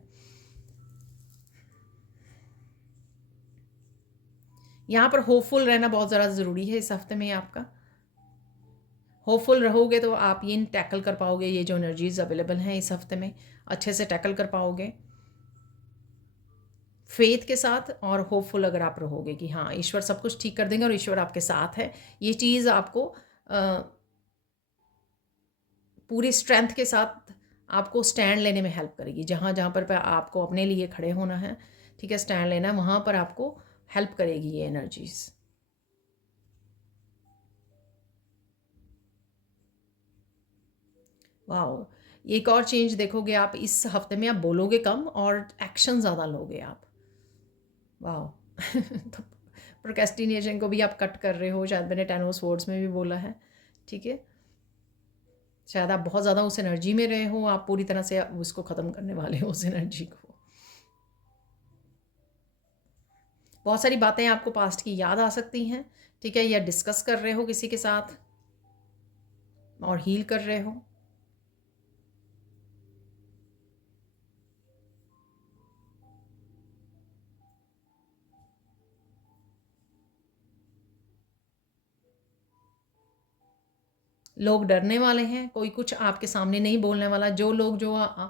यहाँ पर होपफुल रहना बहुत ज़्यादा ज़रूरी है इस हफ्ते में आपका। होपफुल रहोगे तो आप ये टैकल कर पाओगे, ये जो एनर्जीज अवेलेबल हैं इस हफ्ते में अच्छे से टैकल कर पाओगे फेथ के साथ। और होपफुल अगर आप रहोगे कि हाँ, ईश्वर सब कुछ ठीक कर देंगे और ईश्वर आपके साथ है, ये चीज़ आपको पूरी स्ट्रेंथ के साथ आपको स्टैंड लेने में हेल्प करेगी। जहाँ जहाँ पर आपको अपने लिए खड़े होना है, ठीक है, स्टैंड लेना है, वहाँ पर आपको हेल्प करेगी ये एनर्जीज। वाओ। एक और चेंज देखोगे आप इस हफ्ते में, आप बोलोगे कम और एक्शन ज़्यादा लोगे आप। वाओ। तो प्रोक्रेस्टिनेशन को भी आप कट कर रहे हो, शायद मैंने 10 वर्ड्स में भी बोला है, ठीक है। शायद आप बहुत ज़्यादा उस एनर्जी में रहे हो, आप पूरी तरह से उसको ख़त्म करने वाले हो उस एनर्जी को। बहुत सारी बातें आपको पास्ट की याद आ सकती हैं, ठीक है, या डिस्कस कर रहे हो किसी के साथ और हील कर रहे हो। लोग डरने वाले हैं, कोई कुछ आपके सामने नहीं बोलने वाला। जो लोग जो आ,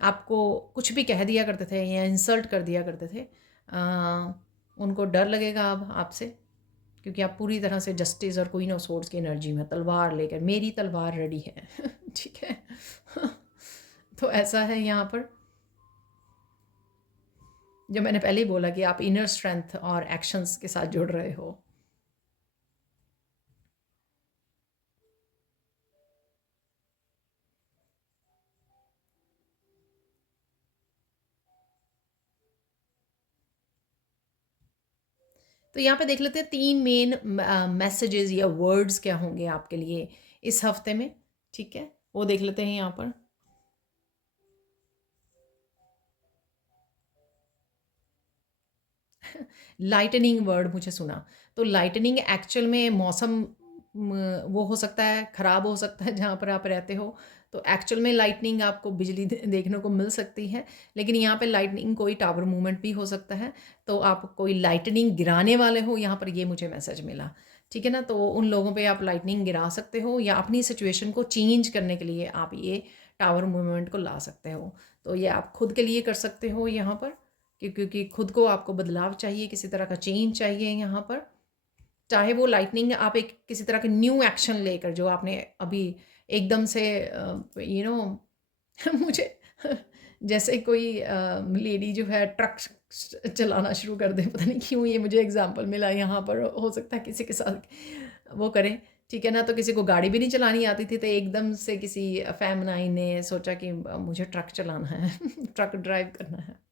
आपको कुछ भी कह दिया करते थे या इंसल्ट कर दिया करते थे, उनको डर लगेगा अब आपसे, क्योंकि आप पूरी तरह से जस्टिस और क्वीन ऑफ सोर्ड्स की एनर्जी में, तलवार लेकर, मेरी तलवार रेडी है। ठीक है। तो ऐसा है यहाँ पर, जो मैंने पहले ही बोला कि आप इनर स्ट्रेंथ और एक्शंस के साथ जुड़ रहे हो। तो यहाँ पे देख लेते हैं 3 मेन मैसेजेस या वर्ड्स क्या होंगे आपके लिए इस हफ्ते में, ठीक है? वो देख लेते हैं यहाँ पर। लाइटनिंग वर्ड मुझे सुना, तो लाइटनिंग एक्चुअल में मौसम वो हो सकता है, ख़राब हो सकता है जहाँ पर आप रहते हो, तो एक्चुअल में लाइटनिंग आपको बिजली देखने को मिल सकती है, लेकिन यहाँ पे लाइटनिंग कोई टावर मूवमेंट भी हो सकता है, तो आप कोई लाइटनिंग गिराने वाले हो यहाँ पर, ये मुझे मैसेज मिला, ठीक है ना? तो उन लोगों पे आप लाइटनिंग गिरा सकते हो या अपनी सिचुएशन को चेंज करने के लिए आप ये टावर मूवमेंट को ला सकते हो। तो ये आप खुद के लिए कर सकते हो यहाँ पर, क्योंकि खुद को आपको बदलाव चाहिए, किसी तरह का चेंज चाहिए यहाँ पर। चाहे वो लाइटनिंग आप एक किसी तरह के न्यू एक्शन लेकर, जो आपने अभी एकदम से मुझे जैसे कोई लेडी जो है ट्रक चलाना शुरू कर दे, पता नहीं क्यों ये मुझे एग्जांपल मिला यहाँ पर, हो सकता है किसी के साथ वो करें, ठीक है ना? तो किसी को गाड़ी भी नहीं चलानी आती थी, तो एकदम से किसी फेमनाइन ने सोचा कि मुझे ट्रक चलाना है ट्रक ड्राइव करना है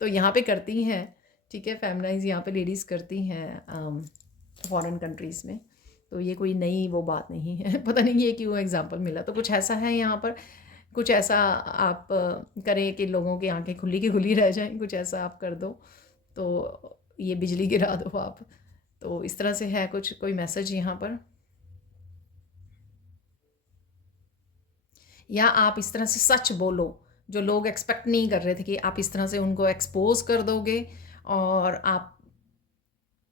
तो यहाँ पे करती हैं, ठीक है? फेमनाइज यहाँ पे लेडीज़ करती हैं फॉरेन कंट्रीज़ में, तो ये कोई नई वो बात नहीं है पता नहीं ये क्यों एग्जांपल मिला, तो कुछ ऐसा है यहाँ पर, कुछ ऐसा आप करें कि लोगों की आंखें खुली की खुली रह जाएं, कुछ ऐसा आप कर दो, तो ये बिजली गिरा दो आप, तो इस तरह से है कुछ कोई मैसेज यहाँ पर। या आप इस तरह से सच बोलो, जो लोग एक्सपेक्ट नहीं कर रहे थे, कि आप इस तरह से उनको एक्सपोज कर दोगे, और आप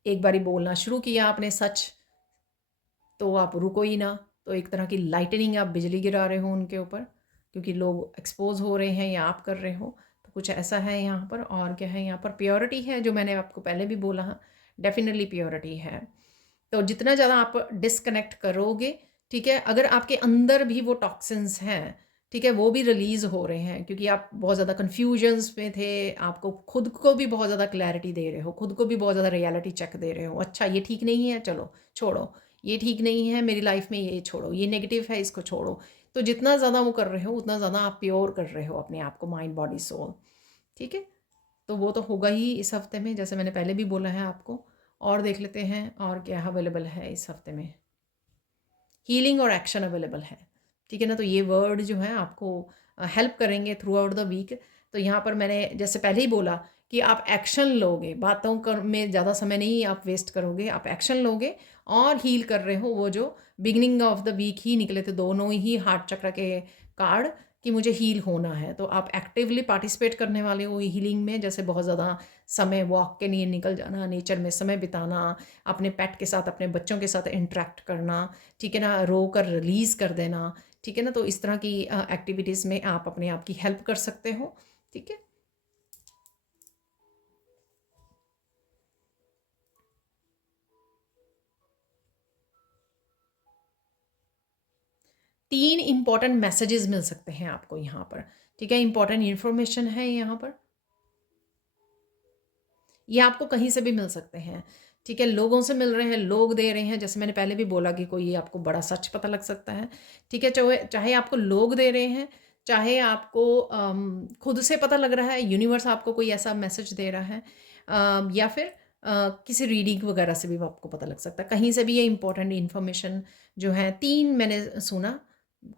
एक बारी बोलना शुरू किया आपने सच, तो आप रुको ही ना, तो एक तरह की लाइटनिंग, आप बिजली गिरा रहे हो उनके ऊपर, क्योंकि लोग एक्सपोज हो रहे हैं या आप कर रहे हो, तो कुछ ऐसा है यहाँ पर। और क्या है यहाँ पर? प्योरिटी है, जो मैंने आपको पहले भी बोला है, डेफिनेटली प्योरिटी है। तो जितना ज़्यादा आप डिस्कनेक्ट करोगे, ठीक है, अगर आपके अंदर भी वो टॉक्सिन्स हैं, ठीक है, वो भी रिलीज़ हो रहे हैं, क्योंकि आप बहुत ज़्यादा कन्फ्यूजन्स में थे, आपको खुद को भी बहुत ज़्यादा क्लैरिटी दे रहे हो, खुद को भी बहुत ज़्यादा रियलिटी चेक दे रहे हो, अच्छा ये ठीक नहीं है, चलो छोड़ो, ये ठीक नहीं है मेरी लाइफ में, ये छोड़ो, ये नेगेटिव है, इसको छोड़ो। तो जितना ज़्यादा वो कर रहे हो, उतना ज़्यादा आप प्योर कर रहे हो अपने आप को, माइंड बॉडी सोल, ठीक है? तो वो तो होगा ही इस हफ्ते में, जैसे मैंने पहले भी बोला है आपको। और देख लेते हैं और क्या अवेलेबल है इस हफ्ते में। हीलिंग और एक्शन अवेलेबल है, ठीक है ना? तो ये वर्ड जो है आपको हेल्प करेंगे थ्रू आउट द वीक। तो यहाँ पर मैंने जैसे पहले ही बोला कि आप एक्शन लोगे, बातों कर में ज़्यादा समय नहीं आप वेस्ट करोगे, आप एक्शन लोगे और हील कर रहे हो। वो जो बिगनिंग ऑफ द वीक ही निकले थे दोनों ही हार्ट चक्र के कार्ड, कि मुझे हील होना है, तो आप एक्टिवली पार्टिसिपेट करने वाले हो हीलिंग में, जैसे बहुत ज़्यादा समय वॉक के लिए निकल जाना, नेचर में समय बिताना, अपने पेट के साथ, अपने बच्चों के साथ इंटरेक्ट करना, ठीक है ना, रो कर रिलीज़ कर देना, ठीक है ना? तो इस तरह की एक्टिविटीज़ में आप अपने आप की हेल्प कर सकते हो, ठीक है? तीन इंपॉर्टेंट मैसेजेस मिल सकते हैं आपको यहाँ पर, ठीक है? इंपॉर्टेंट इन्फॉर्मेशन है यहाँ पर, ये आपको कहीं से भी मिल सकते हैं, ठीक है? लोगों से मिल रहे हैं, लोग दे रहे हैं, जैसे मैंने पहले भी बोला कि कोई आपको बड़ा सच पता लग सकता है, ठीक है? चाहे चाहे आपको लोग दे रहे हैं, चाहे आपको खुद से पता लग रहा है, यूनिवर्स आपको कोई ऐसा मैसेज दे रहा है, या फिर किसी रीडिंग वगैरह से भी आपको पता लग सकता है, कहीं से भी ये इंपॉर्टेंट इन्फॉर्मेशन जो है। तीन मैंने सुना,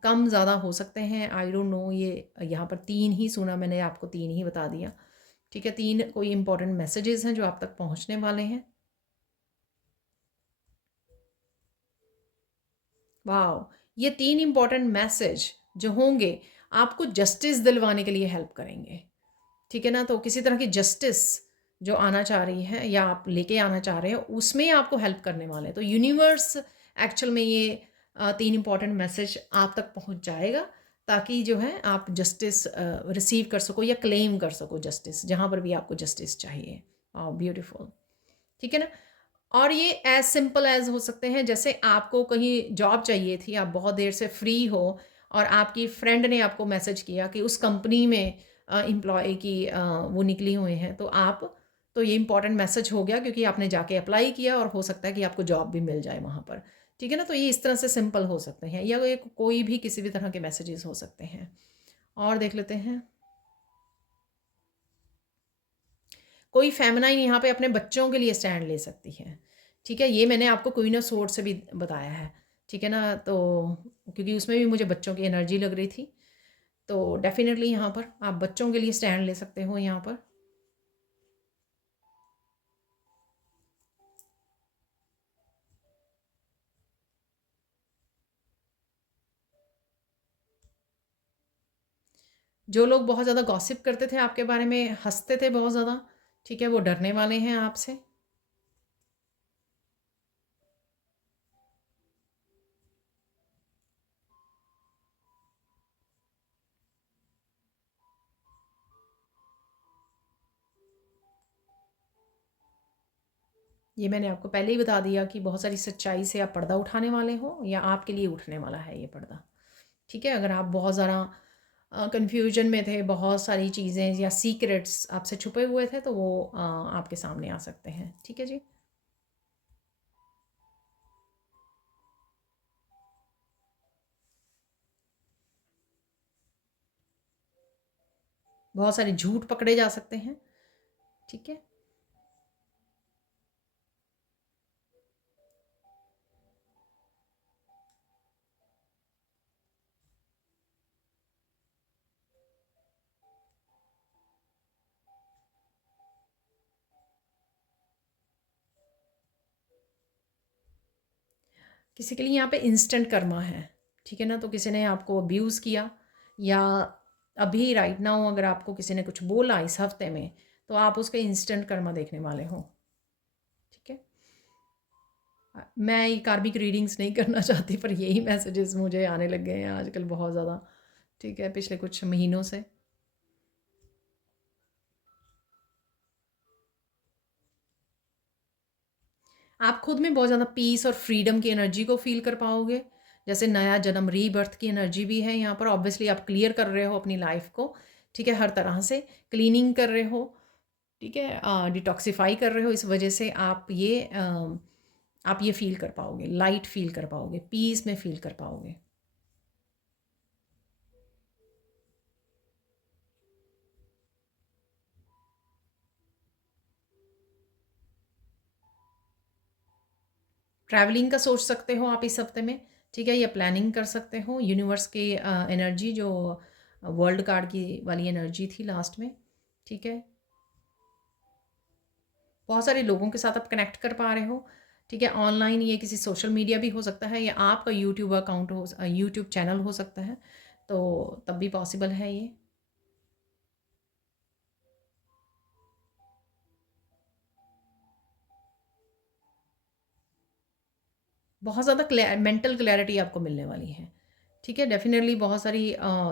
कम ज़्यादा हो सकते हैं, आई डोंट नो, ये यहाँ पर तीन ही सुना मैंने, आपको तीन ही बता दिया, ठीक है? तीन कोई इंपॉर्टेंट मैसेजेस हैं जो आप तक पहुंचने वाले हैं। वाह, ये तीन इंपॉर्टेंट मैसेज जो होंगे आपको जस्टिस दिलवाने के लिए हेल्प करेंगे, ठीक है ना? तो किसी तरह की जस्टिस जो आना चाह रही है या आप लेके आना चाह रहे हो, उसमें आपको हेल्प करने वाले हैं। तो यूनिवर्स एक्चुअल में ये तीन इंपॉर्टेंट मैसेज आप तक पहुंच जाएगा, ताकि जो है आप जस्टिस रिसीव कर सको या क्लेम कर सको जस्टिस, जहाँ पर भी आपको जस्टिस चाहिए। ब्यूटीफुल, ठीक है ना? और ये एज सिंपल एज हो सकते हैं, जैसे आपको कहीं जॉब चाहिए थी, आप बहुत देर से फ्री हो, और आपकी फ्रेंड ने आपको मैसेज किया कि उस कंपनी में एम्प्लॉय की वो निकली हुए हैं, तो आप, तो ये इंपॉर्टेंट मैसेज हो गया, क्योंकि आपने जाके अप्लाई किया और हो सकता है कि आपको जॉब भी मिल जाए वहाँ पर, ठीक है ना? तो ये इस तरह से सिंपल हो सकते हैं, या ये कोई भी किसी भी तरह के मैसेजेस हो सकते हैं। और देख लेते हैं, कोई फेमिनाइन यहाँ पे अपने बच्चों के लिए स्टैंड ले सकती है, ठीक है? ये मैंने आपको क्वीन ऑफ स्वॉर्ड्स से भी बताया है, ठीक है ना? तो क्योंकि उसमें भी मुझे बच्चों की एनर्जी लग रही थी, तो डेफ़िनेटली यहाँ पर आप बच्चों के लिए स्टैंड ले सकते हो यहाँ पर। जो लोग बहुत ज़्यादा गॉसिप करते थे आपके बारे में, हँसते थे बहुत ज़्यादा, ठीक है? वो डरने वाले हैं आपसे। ये मैंने आपको पहले ही बता दिया कि बहुत सारी सच्चाई से आप पर्दा उठाने वाले हो या आपके लिए उठने वाला है ये पर्दा, ठीक है? अगर आप बहुत ज़्यादा कन्फ्यूजन में थे, बहुत सारी चीज़ें या सीक्रेट्स आपसे छुपे हुए थे, तो वो आपके सामने आ सकते हैं, ठीक है जी? बहुत सारे झूठ पकड़े जा सकते हैं, ठीक है? किसी के लिए यहाँ पे इंस्टेंट कर्मा है, ठीक है ना? तो किसी ने आपको अब्यूज़ किया या अभी राइट नाउ अगर आपको किसी ने कुछ बोला इस हफ्ते में, तो आप उसके इंस्टेंट कर्मा देखने वाले हो, ठीक है? मैं ये कार्मिक रीडिंग्स नहीं करना चाहती, पर यही मैसेजेस मुझे आने लग गए हैं आजकल बहुत ज़्यादा, ठीक है? पिछले कुछ महीनों से। आप खुद में बहुत ज़्यादा पीस और फ्रीडम की एनर्जी को फ़ील कर पाओगे। जैसे नया जन्म, रीबर्थ की एनर्जी भी है यहाँ पर। ऑब्वियसली आप क्लियर कर रहे हो अपनी लाइफ़ को, ठीक है? हर तरह से क्लीनिंग कर रहे हो, ठीक है? डिटॉक्सिफ़ाई कर रहे हो, इस वजह से आप ये फ़ील कर पाओगे, लाइट फ़ील कर पाओगे, पीस में फ़ील कर पाओगे। ट्रैवलिंग का सोच सकते हो आप इस हफ्ते में, ठीक है? या प्लानिंग कर सकते हो। यूनिवर्स की एनर्जी जो वर्ल्ड कार्ड की वाली एनर्जी थी लास्ट में, ठीक है? बहुत सारे लोगों के साथ आप कनेक्ट कर पा रहे हो, ठीक है? ऑनलाइन ये किसी सोशल मीडिया भी हो सकता है या आपका यूट्यूब अकाउंट यूट्यूब चैनल हो सकता है, तो तब भी पॉसिबल है ये। बहुत ज़्यादा मेंटल क्लैरिटी आपको मिलने वाली है, ठीक है? डेफ़िनेटली बहुत सारी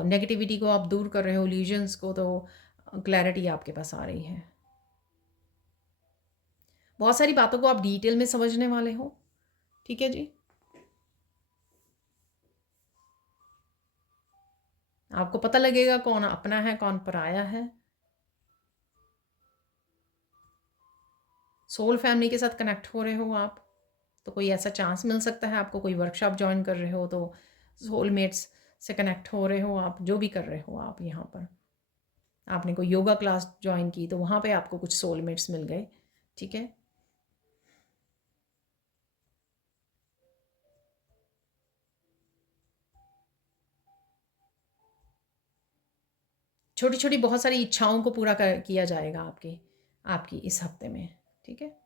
नेगेटिविटी को आप दूर कर रहे हो, इल्यूजन्स को, तो क्लैरिटी आपके पास आ रही है। बहुत सारी बातों को आप डिटेल में समझने वाले हो, ठीक है जी? आपको पता लगेगा कौन अपना है, कौन पराया है। सोल फैमिली के साथ कनेक्ट हो रहे हो आप, तो कोई ऐसा चांस मिल सकता है आपको। कोई वर्कशॉप जॉइन कर रहे हो तो सोलमेट्स से कनेक्ट हो रहे हो आप, जो भी कर रहे हो आप यहाँ पर। आपने कोई योगा क्लास जॉइन की तो वहाँ पे आपको कुछ सोलमेट्स मिल गए, ठीक है? छोटी-छोटी बहुत सारी इच्छाओं को पूरा कर किया जाएगा आपकी इस हफ्ते में, ठीक है?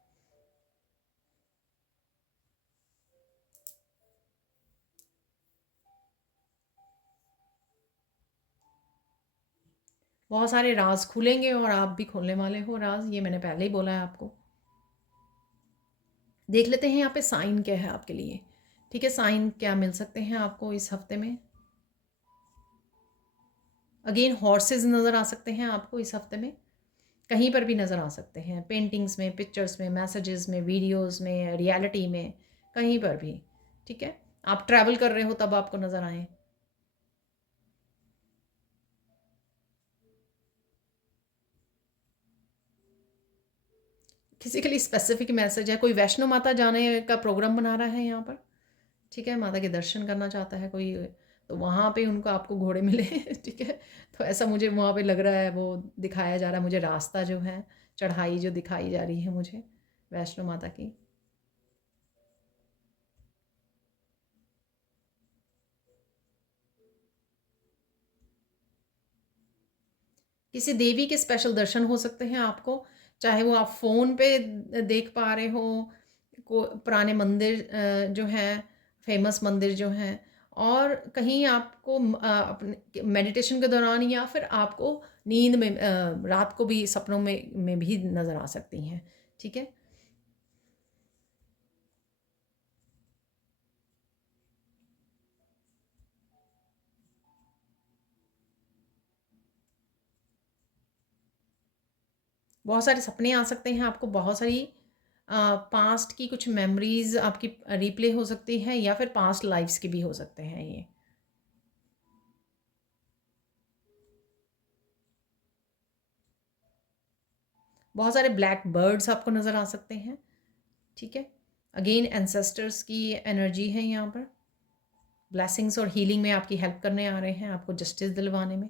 बहुत सारे राज़ खुलेंगे और आप भी खोलने वाले हो राज़, ये मैंने पहले ही बोला है आपको। देख लेते हैं यहाँ पे साइन क्या है आपके लिए, ठीक है? साइन क्या मिल सकते हैं आपको इस हफ्ते में? अगेन हॉर्सेस नज़र आ सकते हैं आपको इस हफ्ते में, कहीं पर भी नज़र आ सकते हैं, पेंटिंग्स में, पिक्चर्स में, मैसेजेस में, वीडियोस में, रियलिटी में, कहीं पर भी, ठीक है? आप ट्रैवल कर रहे हो तब आपको नज़र आएँ। किसी के लिए स्पेसिफिक मैसेज है, कोई वैष्णो माता जाने का प्रोग्राम बना रहा है यहाँ पर, ठीक है? माता के दर्शन करना चाहता है कोई, तो वहाँ पे उनको आपको घोड़े मिले ठीक है? तो ऐसा मुझे वहाँ पे लग रहा है, वो दिखाया जा रहा है मुझे रास्ता जो है, चढ़ाई जो दिखाई जा रही है मुझे वैष्णो माता की। किसी देवी के स्पेशल दर्शन हो सकते हैं आपको, चाहे वो आप फ़ोन पे देख पा रहे हो, को पुराने मंदिर जो हैं, फेमस मंदिर जो हैं, और कहीं आपको अपने मेडिटेशन के दौरान या फिर आपको नींद में रात को भी सपनों में भी नज़र आ सकती हैं। ठीक है? बहुत सारे सपने आ सकते हैं आपको, बहुत सारी पास्ट की कुछ मेमोरीज़ आपकी रिप्ले हो सकती हैं, या फिर पास्ट लाइफ्स के भी हो सकते हैं ये। बहुत सारे ब्लैक बर्ड्स आपको नज़र आ सकते हैं। ठीक है? अगेन एंसेस्टर्स की एनर्जी है यहाँ पर। ब्लेसिंग्स और हीलिंग में आपकी हेल्प करने आ रहे हैं, आपको जस्टिस दिलवाने में।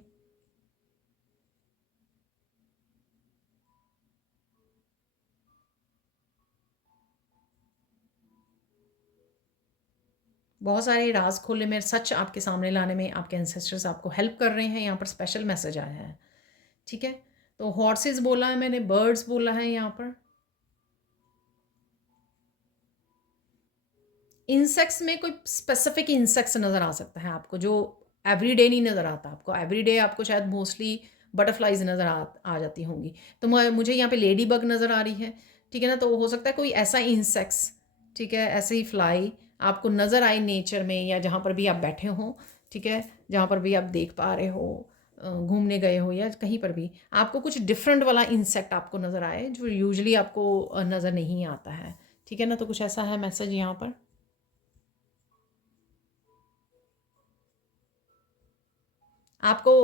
बहुत सारे राज खोले में, सच आपके सामने लाने में आपके एंसेस्टर्स आपको हेल्प कर रहे हैं। यहाँ पर स्पेशल मैसेज आया है। ठीक है? तो हॉर्सेस बोला है मैंने, बर्ड्स बोला है यहाँ पर। इंसेक्ट्स में कोई स्पेसिफिक इंसेक्ट्स नज़र आ सकता है आपको, जो एवरीडे नहीं नज़र आता आपको। एवरीडे आपको शायद मोस्टली बटरफ्लाइज नज़र आ जाती होंगी, तो मुझे यहाँ पे लेडी बग नज़र आ रही है। ठीक है ना? तो हो सकता है कोई ऐसा इंसेक्ट्स, ठीक है, ऐसे ही फ्लाई आपको नज़र आए नेचर में, या जहाँ पर भी आप बैठे हों। ठीक है? जहाँ पर भी आप देख पा रहे हो, घूमने गए हो या कहीं पर भी, आपको कुछ डिफरेंट वाला इंसेक्ट आपको नज़र आए जो यूजुअली आपको नज़र नहीं आता है। ठीक है ना? तो कुछ ऐसा है मैसेज यहाँ पर। आपको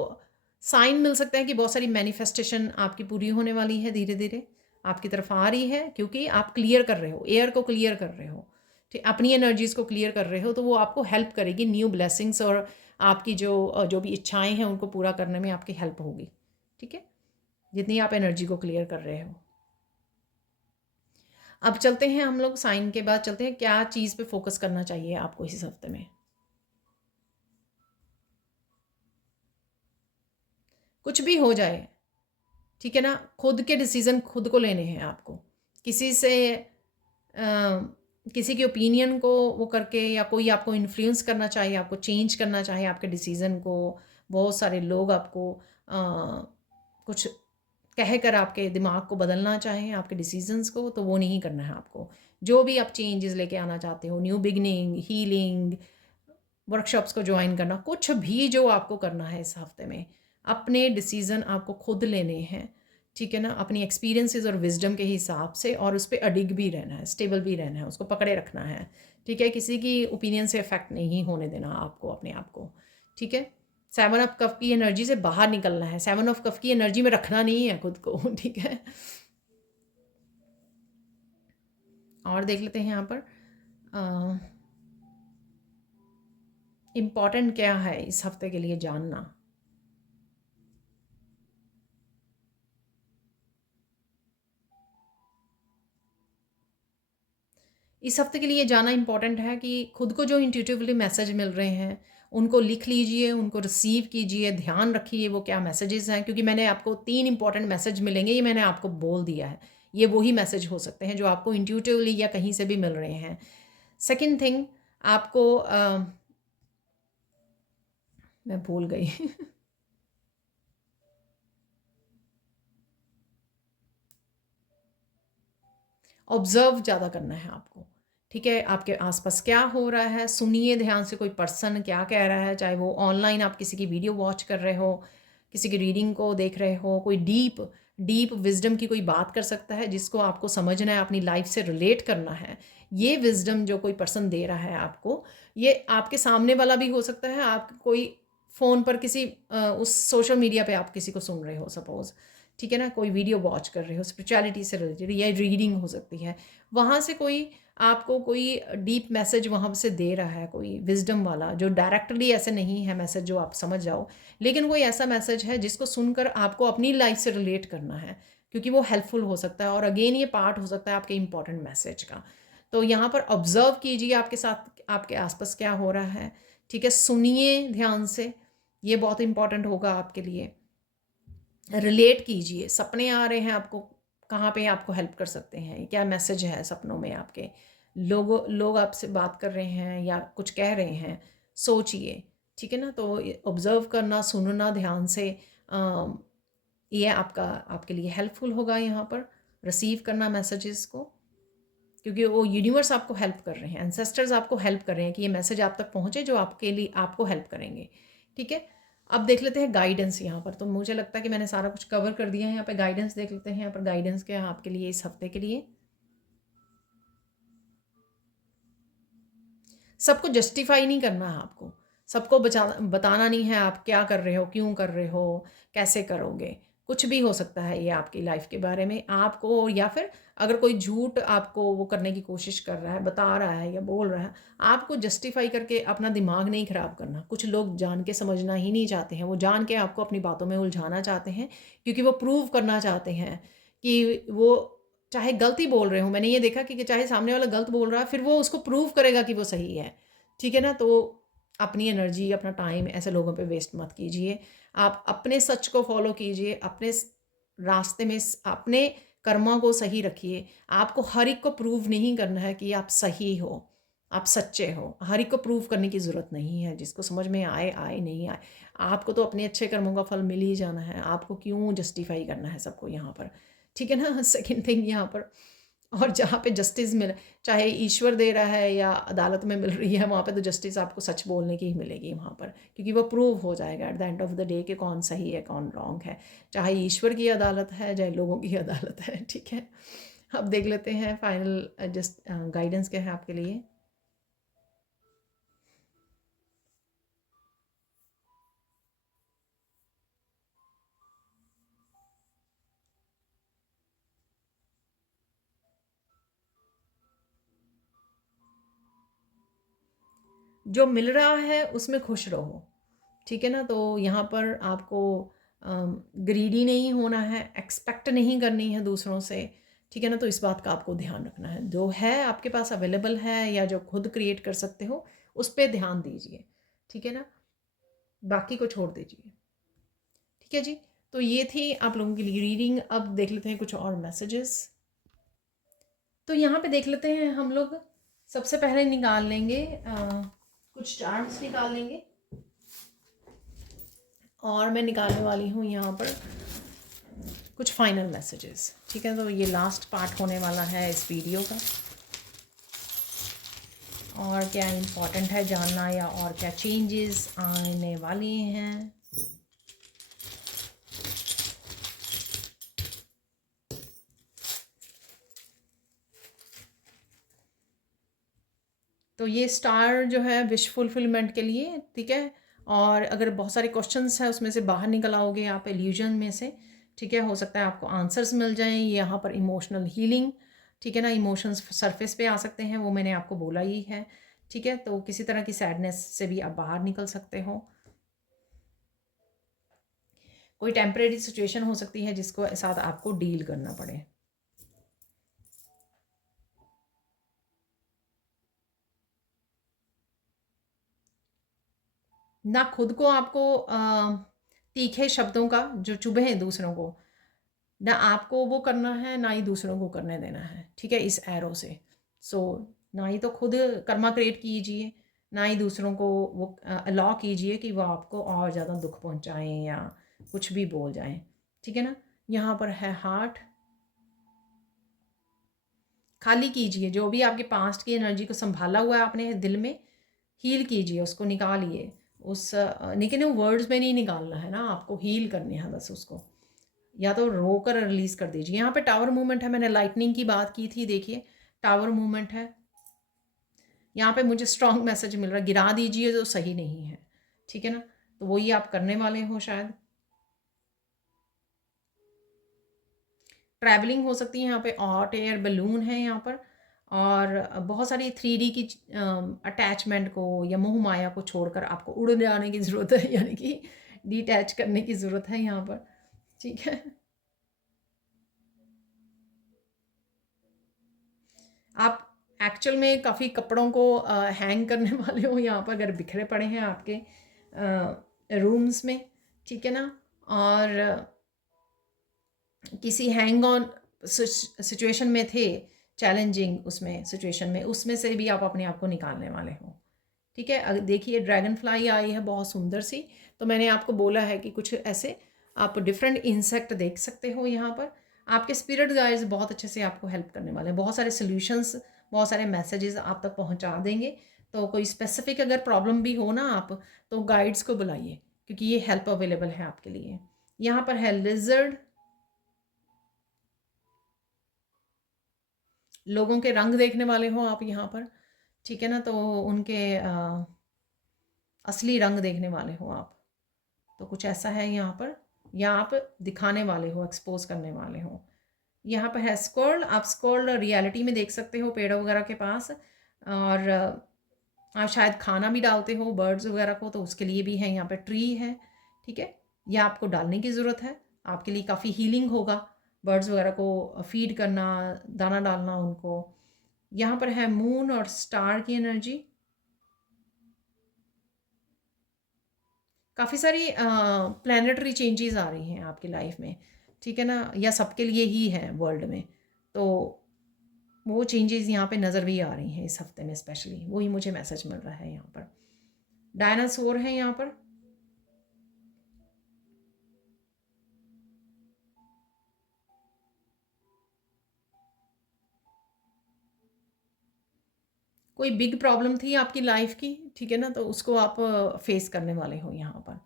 साइन मिल सकता है कि बहुत सारी मैनिफेस्टेशन आपकी पूरी होने वाली है, धीरे धीरे आपकी तरफ आ रही है, क्योंकि आप क्लियर कर रहे हो, एयर को क्लियर कर रहे हो। ठीक, अपनी एनर्जीज़ को क्लियर कर रहे हो, तो वो आपको हेल्प करेगी न्यू ब्लेसिंग्स, और आपकी जो भी इच्छाएं हैं उनको पूरा करने में आपकी हेल्प होगी। ठीक है? जितनी आप एनर्जी को क्लियर कर रहे हो। अब चलते हैं हम लोग, साइन के बाद चलते हैं क्या चीज़ पे फोकस करना चाहिए आपको इस हफ्ते में। कुछ भी हो जाए, ठीक है ना, खुद के डिसीज़न खुद को लेने हैं आपको। किसी से किसी के ओपिनियन को वो करके, या कोई आपको इन्फ्लुएंस करना चाहिए, आपको चेंज करना चाहिए आपके डिसीज़न को, बहुत सारे लोग आपको कुछ कह कर आपके दिमाग को बदलना चाहें, आपके डिसीजंस को, तो वो नहीं करना है आपको। जो भी आप चेंजेस लेके आना चाहते हो, न्यू बिगनिंग, हीलिंग, वर्कशॉप्स को ज्वाइन करना, कुछ भी जो आपको करना है इस हफ्ते में, अपने डिसीज़न आपको खुद लेने हैं। ठीक है ना? अपनी एक्सपीरियंसेस और विजडम के हिसाब से, और उस पर अडिग भी रहना है, स्टेबल भी रहना है, उसको पकड़े रखना है। ठीक है? किसी की ओपिनियन से इफेक्ट नहीं होने देना आपको, अपने आप को। ठीक है? 7 ऑफ कप की एनर्जी से बाहर निकलना है, 7 ऑफ कप की एनर्जी में रखना नहीं है खुद को। ठीक है? और देख लेते हैं यहाँ पर इम्पॉर्टेंट क्या है इस हफ्ते के लिए जानना। इस हफ्ते के लिए जाना इम्पॉर्टेंट है कि खुद को जो इंट्यूटिवली मैसेज मिल रहे हैं उनको लिख लीजिए, उनको रिसीव कीजिए, ध्यान रखिए वो क्या मैसेजेस हैं, क्योंकि मैंने आपको 3 इंपॉर्टेंट मैसेज मिलेंगे, ये मैंने आपको बोल दिया है। ये वही मैसेज हो सकते हैं जो आपको इंट्यूटिवली या कहीं से भी मिल रहे हैं। सेकेंड थिंग, आपको मैं भूल गई। ऑब्ज़र्व ज़्यादा करना है आपको। ठीक है? आपके आसपास क्या हो रहा है, सुनिए ध्यान से, कोई पर्सन क्या कह रहा है, चाहे वो ऑनलाइन आप किसी की वीडियो वॉच कर रहे हो, किसी की रीडिंग को देख रहे हो, कोई डीप डीप विज़डम की कोई बात कर सकता है जिसको आपको समझना है, अपनी लाइफ से रिलेट करना है। ये विज़डम जो कोई पर्सन दे रहा है आपको, ये आपके सामने वाला भी हो सकता है, आप कोई फ़ोन पर किसी उस सोशल मीडिया पे आप किसी को सुन रहे हो सपोज़। ठीक है ना? कोई वीडियो वॉच कर रहे हो, स्पिरिचुअलिटी से रिलेटेड, या रीडिंग हो सकती है। वहाँ से कोई आपको कोई डीप मैसेज वहाँ से दे रहा है, कोई विज़डम वाला, जो डायरेक्टली ऐसे नहीं है मैसेज जो आप समझ जाओ, लेकिन कोई ऐसा मैसेज है जिसको सुनकर आपको अपनी लाइफ से रिलेट करना है। क्योंकि वो हेल्पफुल हो सकता है और अगेन ये पार्ट हो सकता है आपके इंपॉर्टेंट मैसेज का। तो यहाँ पर ऑब्जर्व कीजिए आपके साथ आपके आसपास क्या हो रहा है, ठीक है, सुनिए ध्यान से, ये बहुत इंपॉर्टेंट होगा आपके लिए। रिलेट कीजिए, सपने आ रहे हैं आपको, कहाँ पे आपको हेल्प कर सकते हैं, क्या मैसेज है सपनों में आपके, लोग आपसे बात कर रहे हैं या कुछ कह रहे हैं, सोचिए, ठीक है ना। तो ऑब्ज़र्व करना, सुनना ध्यान से, ये आपके लिए हेल्पफुल होगा यहाँ पर रिसीव करना मैसेजेस को, क्योंकि वो यूनिवर्स आपको हेल्प कर रहे हैं, एंसेस्टर्स आपको हेल्प कर रहे हैं कि ये मैसेज आप तक पहुँचे जो आपके लिए आपको हेल्प करेंगे, ठीक है। अब देख लेते हैं गाइडेंस यहाँ पर। तो मुझे लगता है कि मैंने सारा कुछ कवर कर दिया है। यहाँ पे गाइडेंस देख लेते हैं, यहाँ पर गाइडेंस क्या है आपके लिए इस हफ्ते के लिए। सबको जस्टिफाई नहीं करना है आपको, सबको बताना नहीं है आप क्या कर रहे हो, क्यों कर रहे हो, कैसे करोगे। कुछ भी हो सकता है ये आपकी लाइफ के बारे में आपको, या फिर अगर कोई झूठ आपको वो करने की कोशिश कर रहा है, बता रहा है या बोल रहा है, आपको जस्टिफाई करके अपना दिमाग नहीं ख़राब करना। कुछ लोग जान के समझना ही नहीं चाहते हैं, वो जान के आपको अपनी बातों में उलझाना चाहते हैं, क्योंकि वो प्रूव करना चाहते हैं कि वो चाहे गलती बोल रहे हो। मैंने ये देखा कि चाहे सामने वाला गलत बोल रहा है, फिर वो उसको प्रूव करेगा कि वो सही है, ठीक है ना। तो अपनी एनर्जी, अपना टाइम ऐसे लोगों पे वेस्ट मत कीजिए। आप अपने सच को फॉलो कीजिए, अपने रास्ते में अपने कर्मों को सही रखिए। आपको हर एक को प्रूव नहीं करना है कि आप सही हो, आप सच्चे हो। हर एक को प्रूव करने की ज़रूरत नहीं है, जिसको समझ में आए आए, नहीं आए, आपको तो अपने अच्छे कर्मों का फल मिल ही जाना है। आपको क्यों जस्टिफाई करना है सबको यहाँ पर, ठीक है ना। सेकंड थिंग यहाँ पर, और जहाँ पे जस्टिस मिल, चाहे ईश्वर दे रहा है या अदालत में मिल रही है, वहाँ पे तो जस्टिस आपको सच बोलने की ही मिलेगी वहाँ पर, क्योंकि वो प्रूव हो जाएगा at the end of the day कि कौन सही है कौन रॉन्ग है। चाहे ईश्वर की अदालत है, चाहे लोगों की अदालत है, ठीक है। अब देख लेते हैं फाइनल जस्ट गाइडेंस क्या है आपके लिए। जो मिल रहा है उसमें खुश रहो, ठीक है ना। तो यहाँ पर आपको ग्रीडी नहीं होना है, एक्सपेक्ट नहीं करनी है दूसरों से, ठीक है ना। तो इस बात का आपको ध्यान रखना है, जो है आपके पास अवेलेबल है या जो खुद क्रिएट कर सकते हो उस पर ध्यान दीजिए, ठीक है ना, बाकी को छोड़ दीजिए, ठीक है जी। तो ये थी आप लोगों के लिए रीडिंग। अब देख लेते हैं कुछ और मैसेजेस। तो यहाँ पे देख लेते हैं हम लोग, सबसे पहले निकाल लेंगे कुछ चार्ट्स निकाल लेंगे, और मैं निकालने वाली हूँ यहाँ पर कुछ फाइनल मैसेजेस, ठीक है। तो ये लास्ट पार्ट होने वाला है इस वीडियो का, और क्या इम्पोर्टेंट है जानना या और क्या चेंजेस आने वाली हैं। तो ये स्टार जो है विश फुलफिलमेंट के लिए, ठीक है। और अगर बहुत सारे क्वेश्चंस हैं उसमें से बाहर निकल आओगे आप इल्यूजन में से, ठीक है, हो सकता है आपको आंसर्स मिल जाएं। यहाँ पर इमोशनल हीलिंग, ठीक है ना, इमोशंस सरफेस पे आ सकते हैं, वो मैंने आपको बोला ही है, ठीक है। तो किसी तरह की सैडनेस से भी आप बाहर निकल सकते हो। कोई टेम्परेरी सिचुएशन हो सकती है जिसको साथ आपको डील करना पड़े। ना खुद को आपको तीखे शब्दों का जो चुभे हैं दूसरों को, ना आपको वो करना है, ना ही दूसरों को करने देना है, ठीक है, इस एरो से। सो ना ही तो खुद कर्मा क्रिएट कीजिए, ना ही दूसरों को वो अलाउ कीजिए कि वो आपको और ज़्यादा दुख पहुंचाएं या कुछ भी बोल जाएं, ठीक है ना। यहाँ पर है हार्ट, खाली कीजिए जो भी आपके पास्ट की एनर्जी को संभाला हुआ है आपने दिल में, हील कीजिए उसको, निकालिए उस लेकिन वो वर्ड्स में नहीं निकालना है ना, आपको हील करने हैं बस उसको, या तो रोकर रिलीज कर दीजिए। यहाँ पे टावर मूवमेंट है, मैंने लाइटनिंग की बात की थी, देखिए टावर मूवमेंट है। यहाँ पे मुझे स्ट्रॉन्ग मैसेज मिल रहा है, गिरा दीजिए जो सही नहीं है, ठीक है ना। तो वही आप करने वाले हो शायद। ट्रैवलिंग हो सकती है यहाँ पे, हॉट एयर बलून है यहाँ पर, और बहुत सारी 3D की अटैचमेंट को या मोह माया को छोड़कर आपको उड़ जाने की ज़रूरत है, यानी कि डिटैच करने की ज़रूरत है यहाँ पर, ठीक है। आप एक्चुअल में काफ़ी कपड़ों को हैंग करने वाले हो यहाँ पर, अगर बिखरे पड़े हैं आपके रूम्स में, ठीक है ना। और किसी हैंग ऑन सिचुएशन में थे, चैलेंजिंग उसमें सिचुएशन में, उसमें से भी आप अपने आप को निकालने वाले हो, ठीक है। देखिए ड्रैगन फ्लाई आई है बहुत सुंदर सी, तो मैंने आपको बोला है कि कुछ ऐसे आप डिफरेंट इंसेक्ट देख सकते हो यहाँ पर। आपके स्पिरिट गाइड्स बहुत अच्छे से आपको हेल्प करने वाले हैं, बहुत सारे सॉल्यूशंस, बहुत सारे मैसेजेस आप तक पहुँचा देंगे। तो कोई स्पेसिफिक अगर प्रॉब्लम भी हो ना आप, तो गाइड्स को बुलाइए, क्योंकि ये हेल्प अवेलेबल है आपके लिए। यहाँ पर है लिजर्ड, लोगों के रंग देखने वाले हो आप यहाँ पर, ठीक है ना। तो उनके असली रंग देखने वाले हो आप, तो कुछ ऐसा है यहाँ पर, या आप दिखाने वाले हो, एक्सपोज करने वाले हो। यहाँ पर है स्क्वार्ल, आप स्क्वार्ल रियलिटी में देख सकते हो पेड़ वगैरह के पास, और आप शायद खाना भी डालते हो बर्ड्स वगैरह को, तो उसके लिए भी है यहाँ पर ट्री है, ठीक है। यह आपको डालने की ज़रूरत है, आपके लिए काफ़ी हीलिंग होगा बर्ड्स वगैरह को फीड करना, दाना डालना उनको। यहाँ पर है मून और स्टार की एनर्जी, काफ़ी सारी प्लानिटरी चेंजेस आ रही हैं आपकी लाइफ में, ठीक है ना, या सबके लिए ही है वर्ल्ड में। तो वो चेंजेस यहाँ पे नज़र भी आ रही हैं इस हफ्ते में, स्पेशली वही मुझे मैसेज मिल रहा है यहाँ पर। डायनासोर है यहाँ पर, कोई बिग प्रॉब्लम थी आपकी लाइफ की, ठीक है ना, तो उसको आप फेस करने वाले हो यहाँ पर,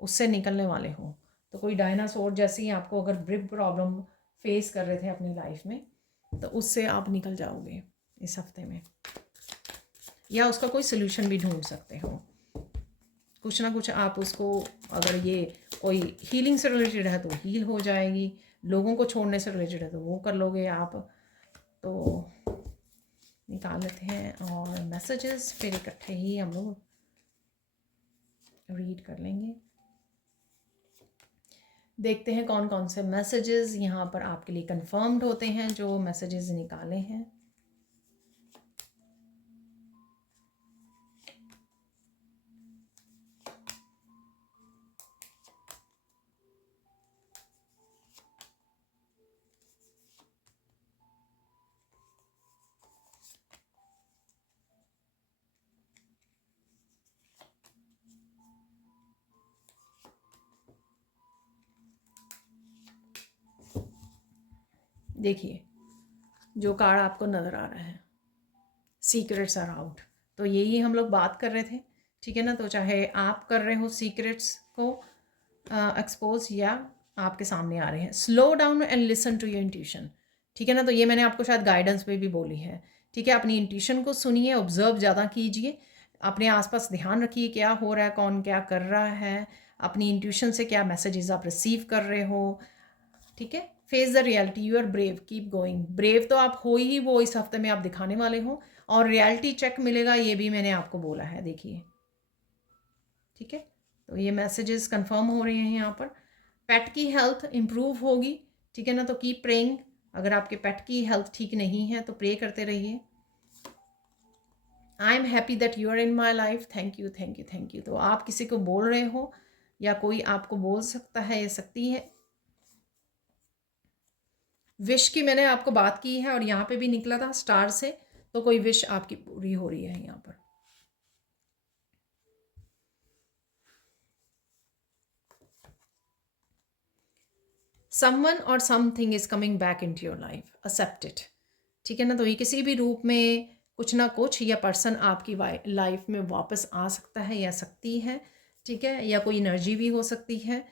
उससे निकलने वाले हो। तो कोई डायनासोर जैसी आपको अगर बिग प्रॉब्लम फेस कर रहे थे अपनी लाइफ में, तो उससे आप निकल जाओगे इस हफ्ते में, या उसका कोई सोल्यूशन भी ढूंढ सकते हो। कुछ ना कुछ आप उसको, अगर ये कोई हीलिंग से रिलेटेड है तो हील हो जाएगी, लोगों को छोड़ने से रिलेटेड है तो वो कर लोगे आप। तो निकाल लेते हैं और मैसेजेस फिर इकट्ठे ही हम लोग रीड कर लेंगे। देखते हैं कौन कौन से मैसेजेस यहाँ पर आपके लिए कंफर्म्ड होते हैं, जो मैसेजेस निकाले हैं। देखिए जो कार्ड आपको नज़र आ रहा है, सीक्रेट्स आर आउट, तो यही हम लोग बात कर रहे थे, ठीक है ना। तो चाहे आप कर रहे हो सीक्रेट्स को एक्सपोज, या आपके सामने आ रहे हैं, slow down and listen to your intuition, ठीक है ना। तो ये मैंने आपको शायद गाइडेंस में भी बोली है, ठीक है। अपनी इंट्यूशन को सुनिए, ऑब्जर्व ज़्यादा कीजिए, अपने आसपास ध्यान रखिए क्या हो रहा है, कौन क्या कर रहा है, अपनी इंट्यूशन से क्या मैसेजेस आप रिसीव कर रहे हो, ठीक है। Face the reality, you are brave, keep going, brave तो आप हो ही, वो इस हफ्ते में आप दिखाने वाले हो, और रियलिटी चेक मिलेगा, ये भी मैंने आपको बोला है, देखिए, ठीक है। तो ये मैसेजेस कंफर्म हो रहे हैं यहाँ पर। पेट की हेल्थ इम्प्रूव होगी, ठीक है ना, तो कीप प्रेइंग, अगर आपके पेट की हेल्थ ठीक नहीं है तो प्रे करते रहिए। I am happy that you are in my life, thank you thank you thank you. तो आप किसी को बोल रहे हो, या कोई आपको बोल सकता है या सकती है। विश की मैंने आपको बात की है, और यहाँ पे भी निकला था स्टार से, तो कोई विश आपकी पूरी हो रही है यहाँ पर। समवन और something is coming back into your life, accept it, ठीक है ना। तो ये किसी भी रूप में कुछ ना कुछ, या पर्सन आपकी लाइफ में वापस आ सकता है या सकती है, ठीक है, या कोई एनर्जी भी हो सकती है।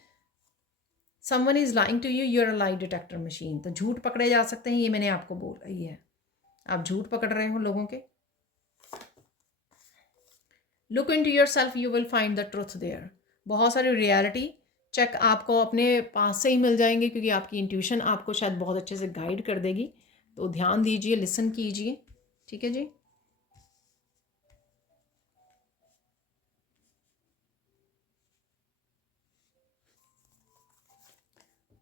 Someone is lying to you, your a lie detector machine, तो झूठ पकड़े जा सकते हैं, ये मैंने आपको बोल रही है, आप झूठ पकड़ रहे हो लोगों के। Look into yourself, you will find the truth there, बहुत सारी रियलिटी चेक आपको अपने पास से ही मिल जाएंगे, क्योंकि आपकी इंट्यूशन आपको शायद बहुत अच्छे से गाइड कर देगी। तो ध्यान दीजिए, लिसन कीजिए, ठीक है जी।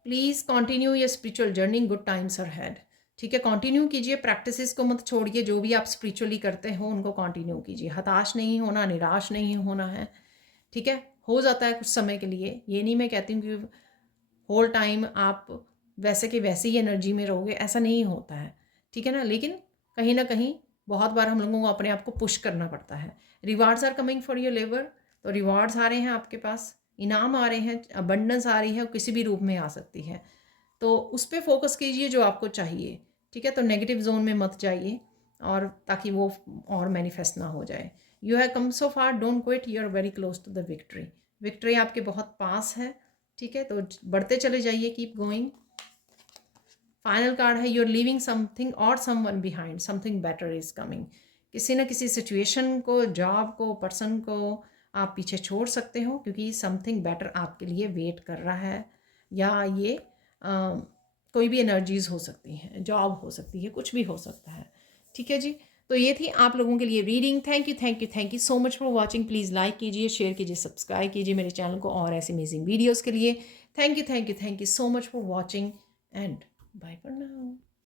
Please continue your spiritual journey, good times are had, ठीक है, कंटिन्यू कीजिए, प्रैक्टिसेस को मत छोड़िए, जो भी आप स्पिरिचुअली करते हो उनको कंटिन्यू कीजिए, हताश नहीं होना, निराश नहीं होना है। ठीक है, हो जाता है कुछ समय के लिए, ये नहीं मैं कहती हूँ कि होल टाइम आप वैसे के वैसे ही एनर्जी में रहोगे, ऐसा नहीं होता है। ठीक है ना, लेकिन कहीं ना कहीं बहुत बार हम लोगों को अपने आप को पुश करना पड़ता है। Rewards are coming for your labour, तो रिवार्ड्स आ रहे हैं आपके पास, इनाम आ रहे हैं, अबंडेंस आ रही है, किसी भी रूप में आ सकती है, तो उस पर फोकस कीजिए जो आपको चाहिए। ठीक है, तो नेगेटिव जोन में मत जाइए, और ताकि वो और मैनिफेस्ट ना हो जाए। You have come so far, don't quit, you are very close to the victory. Victory आपके बहुत पास है। ठीक है, तो बढ़ते चले जाइए, कीप गोइंग। फाइनल कार्ड है, यू आर लिविंग समथिंग और someone behind, something better is coming. किसी न किसी सिचुएशन को, जॉब को, पर्सन को आप पीछे छोड़ सकते हो, क्योंकि समथिंग बेटर आपके लिए वेट कर रहा है। या ये कोई भी एनर्जीज हो सकती हैं, जॉब हो सकती है, कुछ भी हो सकता है। ठीक है जी, तो ये थी आप लोगों के लिए reading. Thank you, thank you, thank you so much for watching. Please like कीजिए, शेयर कीजिए, सब्सक्राइब कीजिए मेरे चैनल को और ऐसी अमेजिंग वीडियोज़ के लिए। Thank you, thank you, thank you so much for watching, and bye for now.